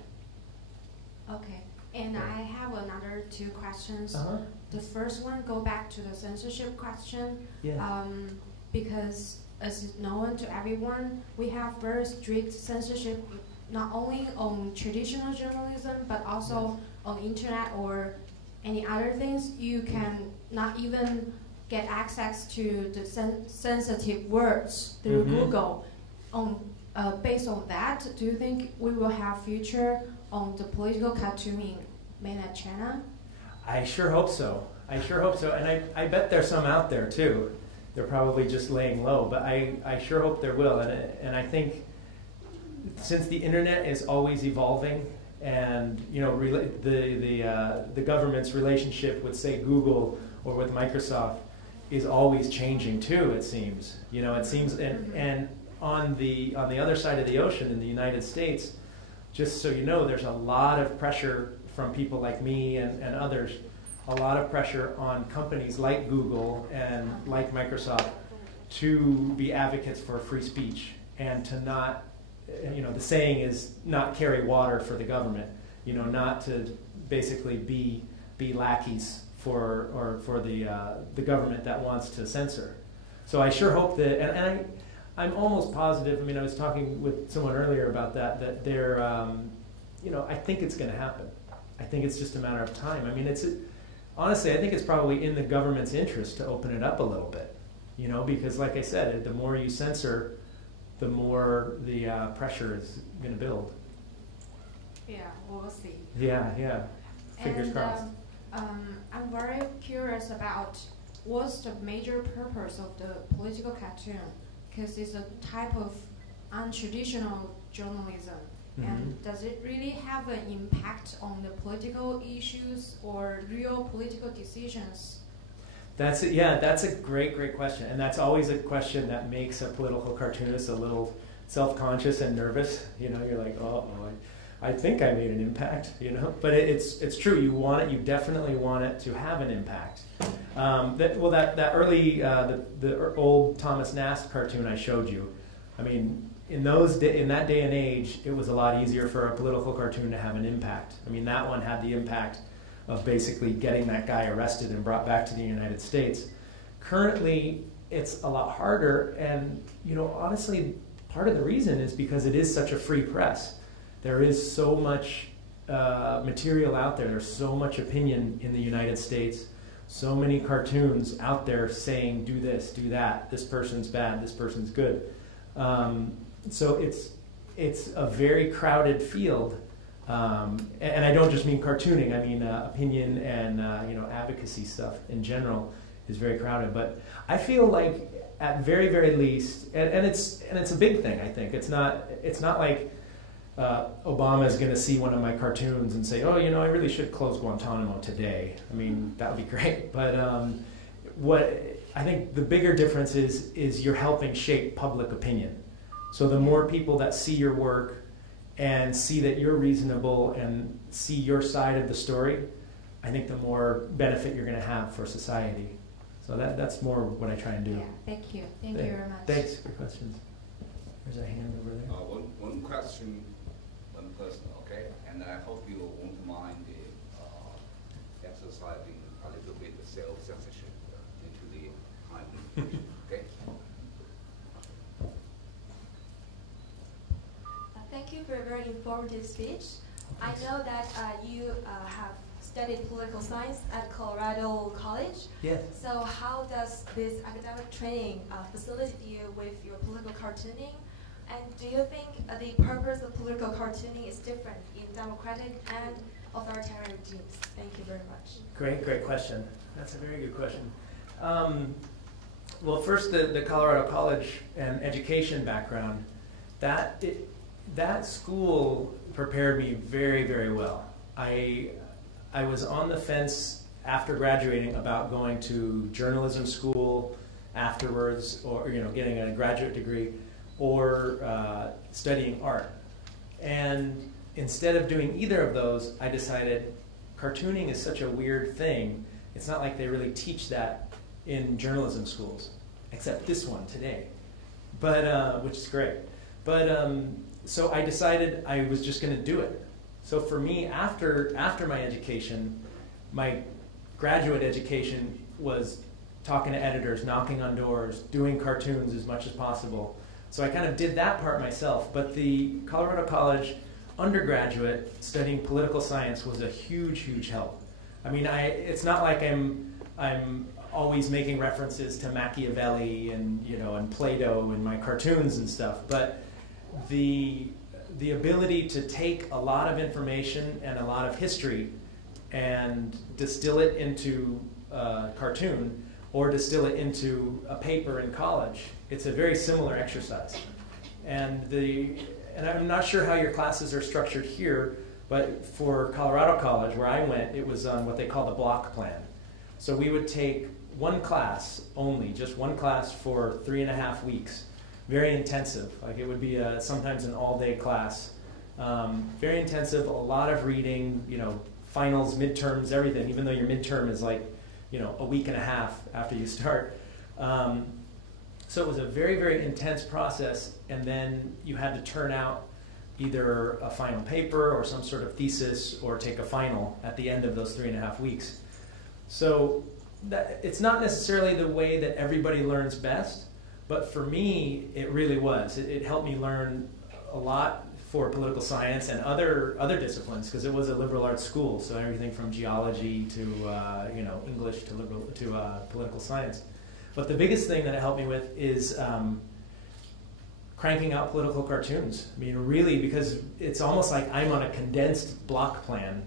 Okay, and I have another 2 questions. Uh-huh. The first one go back to the censorship question. Yeah. Because as is known to everyone, we have very strict censorship, not only on traditional journalism, but also on internet or any other things. You can not even get access to the sensitive words through Google. Based on that, do you think we will have future on the political cartooning mainland China? I sure hope so. I sure hope so. And I bet there's some out there too. They're probably just laying low, but I sure hope there will. And I think since the internet is always evolving, and you know, the government's relationship with, say, Google or with Microsoft is always changing too. It seems, you know, it seems, and on the other side of the ocean in the United States, just so you know, there's a lot of pressure from people like me and others, a lot of pressure on companies like Google and like Microsoft to be advocates for free speech and to not, you know, the saying is not carry water for the government, you know, not to basically be lackeys for the government that wants to censor. So I sure hope that, and I'm almost positive. I mean, I was talking with someone earlier about that they're, you know, I think it's going to happen. I think it's just a matter of time. I mean, honestly, I think it's probably in the government's interest to open it up a little bit, you know, because like I said, the more you censor, the more the pressure is going to build. Yeah, we'll see. Yeah. Fingers crossed. I'm very curious about what's the major purpose of the political cartoon, because it's a type of untraditional journalism. And does it really have an impact on the political issues or real political decisions? That's it. Yeah, that's a great question, and that's always a question that makes a political cartoonist a little self-conscious and nervous. You know, you're like, I think I made an impact. You know, but it's true. You want it. You definitely want it to have an impact. That early the old Thomas Nast cartoon I showed you. I mean, in that day and age, it was a lot easier for a political cartoon to have an impact. I mean, that one had the impact of basically getting that guy arrested and brought back to the United States. Currently, it's a lot harder, and you know, honestly, part of the reason is because it is such a free press. There is so much material out there. There's so much opinion in the United States. So many cartoons out there saying, do this, do that. This person's bad. This person's good. So it's a very crowded field, and I don't just mean cartooning. I mean opinion and you know, advocacy stuff in general is very crowded. But I feel like at very least, and it's a big thing. I think it's not like Obama is going to see one of my cartoons and say, oh, you know, I really should close Guantanamo today. I mean, that would be great. But what I think the bigger difference is you're helping shape public opinion. So the more people that see your work and see that you're reasonable and see your side of the story, I think the more benefit you're going to have for society. So that's more what I try and do. Yeah, thank you. Thank you very much. Thanks for questions. There's a hand over there. One question, one person, okay? And I hope you won't mind exercising a little bit of self-censorship into the time, okay? Thank you for a very informative speech. I know that you have studied political science at Colorado College. Yes. So how does this academic training facilitate you with your political cartooning? And do you think the purpose of political cartooning is different in democratic and authoritarian regimes? Thank you very much. Great question. That's a very good question. Well, first, the Colorado College and education background, that school prepared me very, very well. I was on the fence after graduating about going to journalism school afterwards, or getting a graduate degree, or studying art. And instead of doing either of those, I decided cartooning is such a weird thing. It's not like they really teach that in journalism schools, except this one today, but which is great. But so I decided I was just going to do it. So for me, after my education, my graduate education was talking to editors, knocking on doors, doing cartoons as much as possible. So I kind of did that part myself. But the Colorado College undergraduate studying political science was a huge, huge help. I mean, it's not like I'm always making references to Machiavelli and and Plato in my cartoons and stuff, but the ability to take a lot of information and a lot of history and distill it into a cartoon or distill it into a paper in college, it's a very similar exercise. And I'm not sure how your classes are structured here, but for Colorado College, where I went, it was on what they call the block plan. So we would take one class only, just one class for 3.5 weeks. Very intensive. Like it would be sometimes an all-day class. Very intensive, a lot of reading, finals, midterms, everything, even though your midterm is like, a week and a half after you start. So it was a very, very intense process, and then you had to turn out either a final paper or some sort of thesis or take a final at the end of those 3.5 weeks. So it's not necessarily the way that everybody learns best, but for me, it really was. It helped me learn a lot for political science and other disciplines, because it was a liberal arts school, so everything from geology to English to political science. But the biggest thing that it helped me with is cranking out political cartoons. I mean, really, because it's almost like I'm on a condensed block plan.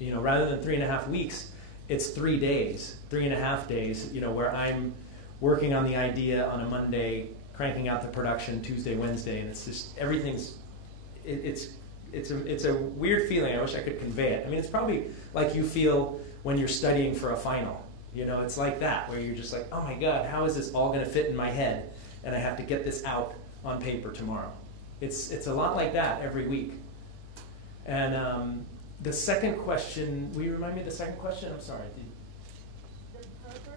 Rather than 3.5 weeks, it's 3 days, 3.5 days. Where I'm working on the idea on a Monday, cranking out the production Tuesday, Wednesday, and it's just everything's. It's a weird feeling. I wish I could convey it. I mean, it's probably like you feel when you're studying for a final. It's like that, where you're just like, oh my God, how is this all going to fit in my head? And I have to get this out on paper tomorrow. It's a lot like that every week. And the second question, will you remind me of the second question? I'm sorry. The purpose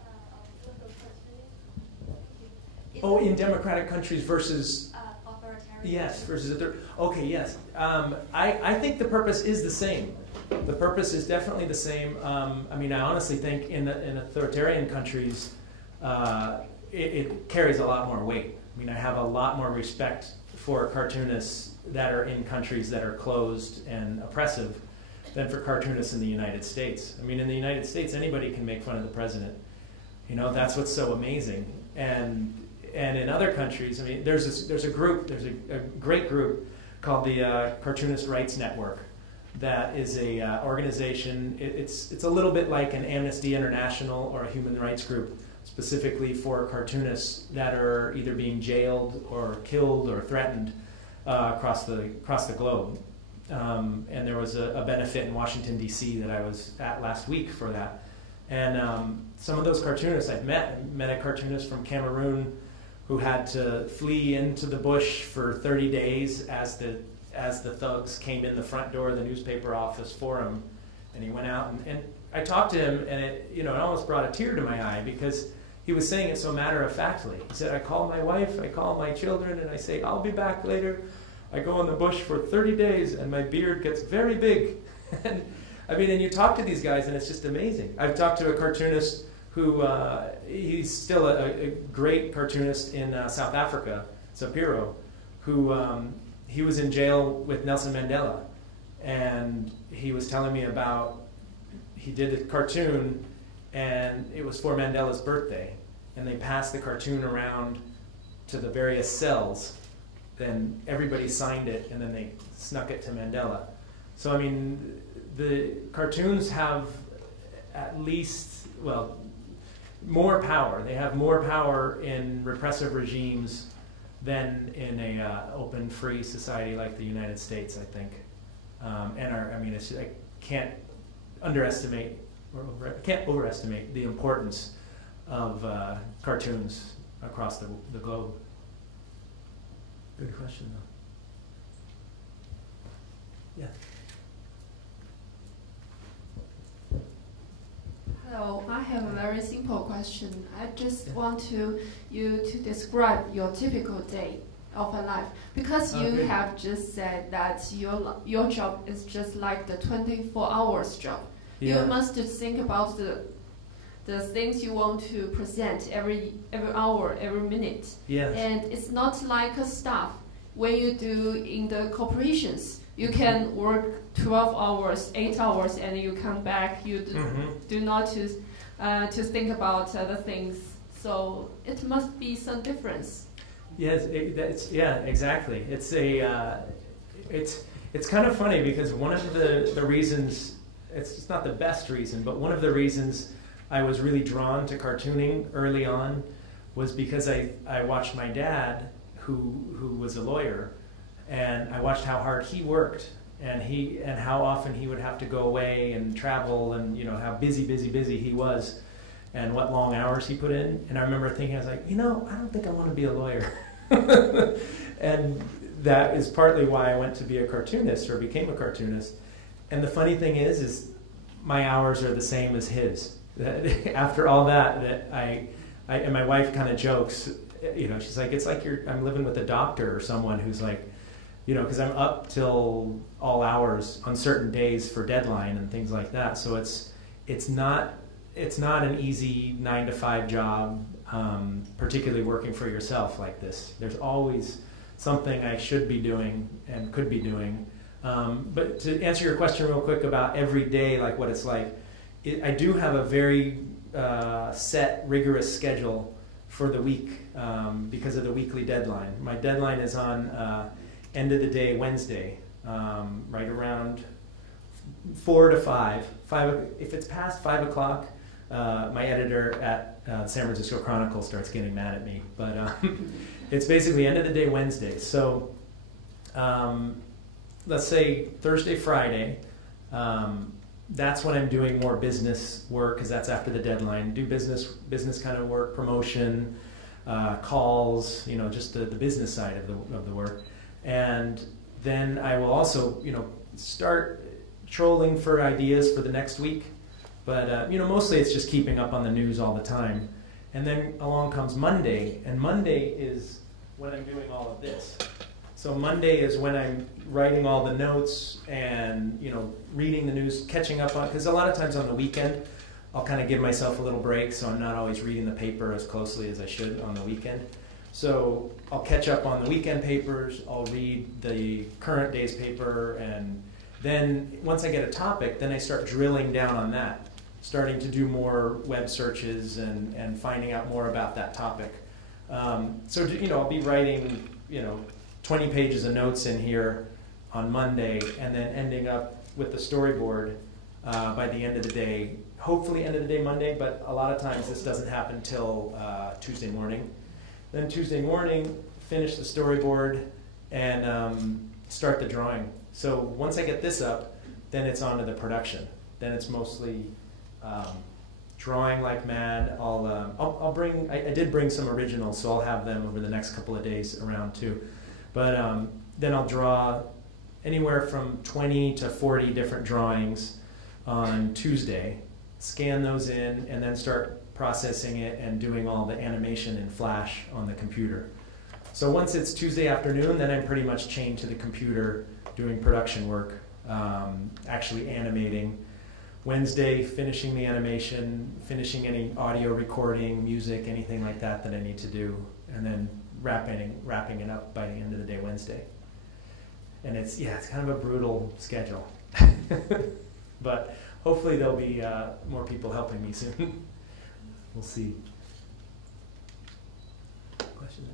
of political cartooning? Oh, in democratic countries versus... authoritarian. Yes, versus a third. Okay, yes. I think the purpose is the same. The purpose is definitely the same. I mean, I honestly think in authoritarian countries, it carries a lot more weight. I mean, I have a lot more respect for cartoonists that are in countries that are closed and oppressive than for cartoonists in the United States. I mean, in the United States, anybody can make fun of the president. That's what's so amazing. And in other countries, I mean, there's a great group called the Cartoonist Rights Network. That is a organization. It's a little bit like an Amnesty International or a human rights group, specifically for cartoonists that are either being jailed or killed or threatened across the globe. And there was a benefit in Washington, D.C. that I was at last week for that. And some of those cartoonists I've met a cartoonist from Cameroon who had to flee into the bush for 30 days as the thugs came in the front door of the newspaper office for him. And he went out, and I talked to him, and it almost brought a tear to my eye, because he was saying it so matter-of-factly. He said, I call my wife, I call my children, and I say, I'll be back later. I go in the bush for 30 days, and my beard gets very big. And you talk to these guys, and it's just amazing. I've talked to a cartoonist who, he's still a great cartoonist in South Africa, Sapiro, who he was in jail with Nelson Mandela. And he was telling me about, he did a cartoon, and it was for Mandela's birthday. And they passed the cartoon around to the various cells. Then everybody signed it, and then they snuck it to Mandela. So, I mean, the cartoons have at least, more power. They have more power in repressive regimes than in a open, free society like the United States, I think. I can't underestimate the importance of cartoons across the globe. Good question, though. Yeah. Hello, I have a very simple question. I just want you to describe your typical day of a life, because you have just said that your job is just like the 24 hours job. Yeah. You must think about the things you want to present every hour, every minute. Yes. And it's not like a staff. When you do in the corporations, you can work 12 hours, 8 hours, and you come back. You do not to think about other things. So it must be some difference. Yes, exactly. It's kind of funny because one of the reasons, it's not the best reason, but one of the reasons I was really drawn to cartooning early on was because I watched my dad, who was a lawyer, and I watched how hard he worked and how often he would have to go away and travel, and how busy he was, and what long hours he put in. And I remember thinking, I was like, I don't think I want to be a lawyer. And that is partly why I went to be a cartoonist, or became a cartoonist. And the funny thing is my hours are the same as his. After all that I and my wife kind of jokes, she's like, it's like I'm living with a doctor or someone who's like, because I'm up till all hours on certain days for deadline and things like that. So it's not an easy 9-to-5 job, particularly working for yourself like this. There's always something I should be doing and could be doing. But to answer your question real quick about every day, like what it's like, I do have a very set, rigorous schedule for the week because of the weekly deadline. My deadline is on end of the day Wednesday, right around 4 to 5. If it's past 5 o'clock, my editor at San Francisco Chronicle starts getting mad at me. But it's basically end of the day Wednesday. So let's say Thursday, Friday, that's when I'm doing more business work, because that's after the deadline. Do business kind of work, promotion, calls, just the business side of the work. And then I will also, start trolling for ideas for the next week. But, mostly it's just keeping up on the news all the time. And then along comes Monday, and Monday is when I'm doing all of this. So Monday is when I'm writing all the notes and, reading the news, catching up on, because a lot of times on the weekend, I'll kind of give myself a little break, so I'm not always reading the paper as closely as I should on the weekend. So I'll catch up on the weekend papers, I'll read the current day's paper, and then once I get a topic, then I start drilling down on that, starting to do more web searches and finding out more about that topic. So, I'll be writing, 20 pages of notes in here on Monday, and then ending up with the storyboard by the end of the day, hopefully end of the day Monday, but a lot of times this doesn't happen till Tuesday morning. Then Tuesday morning, finish the storyboard and start the drawing. So once I get this up, then it's on to the production. Then it's mostly drawing like mad. I'll bring, I did bring some originals, so I'll have them over the next couple of days around too. But then I'll draw anywhere from 20 to 40 different drawings on Tuesday, scan those in, and then start processing it and doing all the animation in Flash on the computer. So once it's Tuesday afternoon, then I'm pretty much chained to the computer doing production work, actually animating. Wednesday, finishing the animation, finishing any audio recording, music, anything like that I need to do, and then wrapping it up by the end of the day Wednesday. And it's kind of a brutal schedule. But hopefully there'll be more people helping me soon. We'll see. Questions?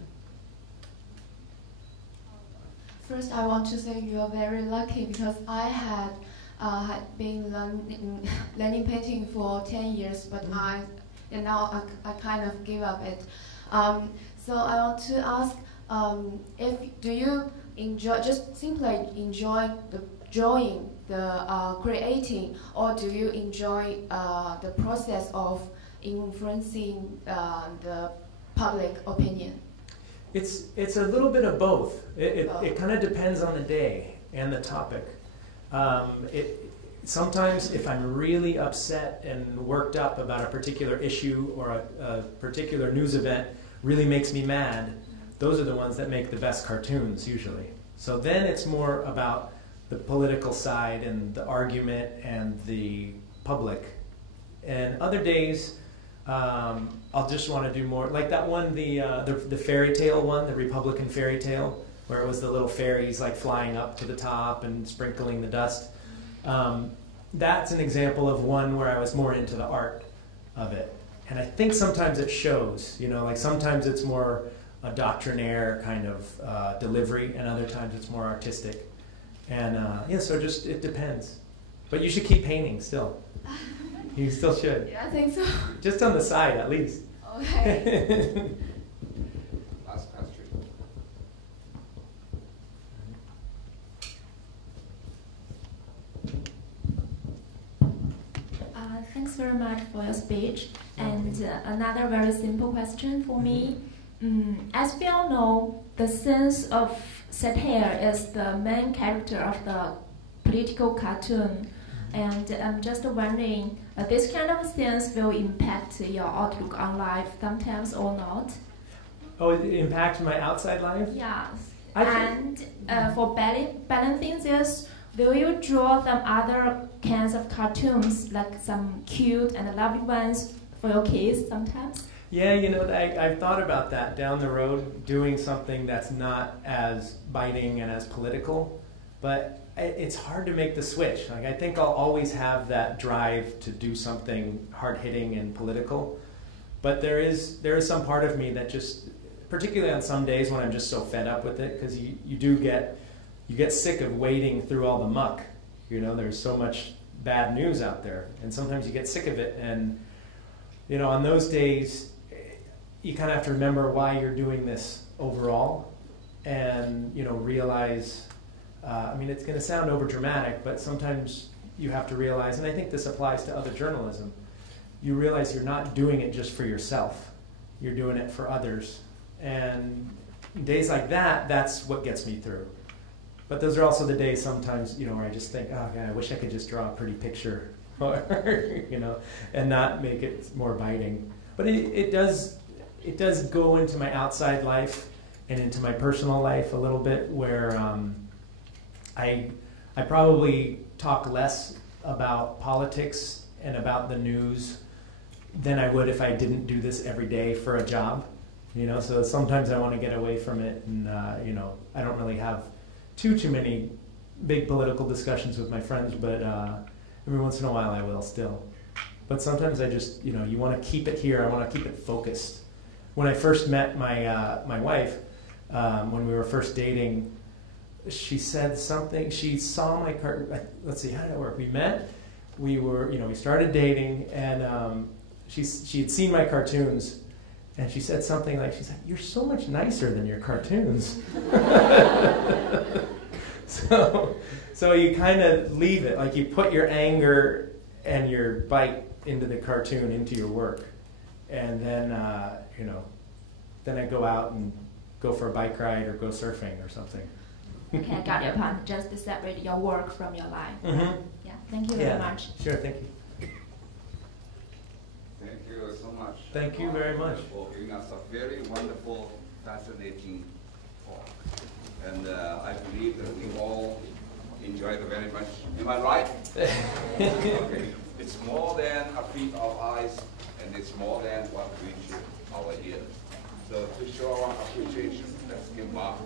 First, I want to say you are very lucky, because I had been learning painting for 10 years, but now I kind of gave up it. So I want to ask, Do you enjoy just simply enjoy the drawing, the creating, or do you enjoy the process of influencing the public opinion? It's a little bit of both. It kind of depends on the day and the topic. Sometimes if I'm really upset and worked up about a particular issue or a particular news event really makes me mad, those are the ones that make the best cartoons usually. So then it's more about the political side and the argument and the public. And other days, I'll just want to do more, like that one, the fairy tale one, the Republican fairy tale, where it was the little fairies like flying up to the top and sprinkling the dust. That's an example of one where I was more into the art of it. And I think sometimes it shows, you know, like sometimes it's more a doctrinaire kind of delivery, and other times it's more artistic. And yeah, so just, it depends. But you should keep painting still. You still should. Yeah, I think so. Just on the side, at least. Okay. Last question. Thanks very much for your speech. And another very simple question for me. As we all know, the sense of satire is the main character of the political cartoon. And I'm just wondering, this kind of sense will impact your outlook on life sometimes or not? Oh, it impacts my outside life? Yes. For balancing this, will you draw some other kinds of cartoons, like some cute and lovely ones for your kids sometimes? Yeah, you know, I've thought about that down the road, doing something that's not as biting and as political, but it's hard to make the switch. Like, I think I'll always have that drive to do something hard-hitting and political, but there is some part of me that just, particularly on some days when I'm just so fed up with it, because you get sick of wading through all the muck. You know, there's so much bad news out there, and sometimes you get sick of it. And you know, on those days, you kind of have to remember why you're doing this overall, and you know, realize. I mean, it's going to sound over dramatic, but sometimes you have to realize, and I think this applies to other journalism. You realize you're not doing it just for yourself; you're doing it for others. And days like that, that's what gets me through. But those are also the days sometimes, you know, where I just think, oh, God, I wish I could just draw a pretty picture, you know, and not make it more biting. But it does go into my outside life and into my personal life a little bit, where I probably talk less about politics and about the news than I would if I didn't do this every day for a job. You know, so sometimes I want to get away from it, and you know, I don't really have too many big political discussions with my friends, but every once in a while I will still. But sometimes I just, you know, you want to keep it here. I want to keep it focused. When I first met my wife, when we were first dating, she said something. She saw my let's see, how did it work? We met. We were, you know, we started dating, and she had seen my cartoons. And she said something like, she's like, "You're so much nicer than your cartoons." So you kind of leave it, like you put your anger and your bite into the cartoon, into your work. And then, you know, then I go out and go for a bike ride or go surfing or something. Okay, I got your point. Just to separate your work from your life. Mm-hmm. Yeah, thank you very much. Sure, thank you. Thank you so much. Thank you very much. For giving us a very wonderful, fascinating talk. And I believe that we all enjoyed it very much. Am I right? Okay. It's more than a feat of eyes, and it's more than what reaches our ears. So to show our appreciation, let's give Mark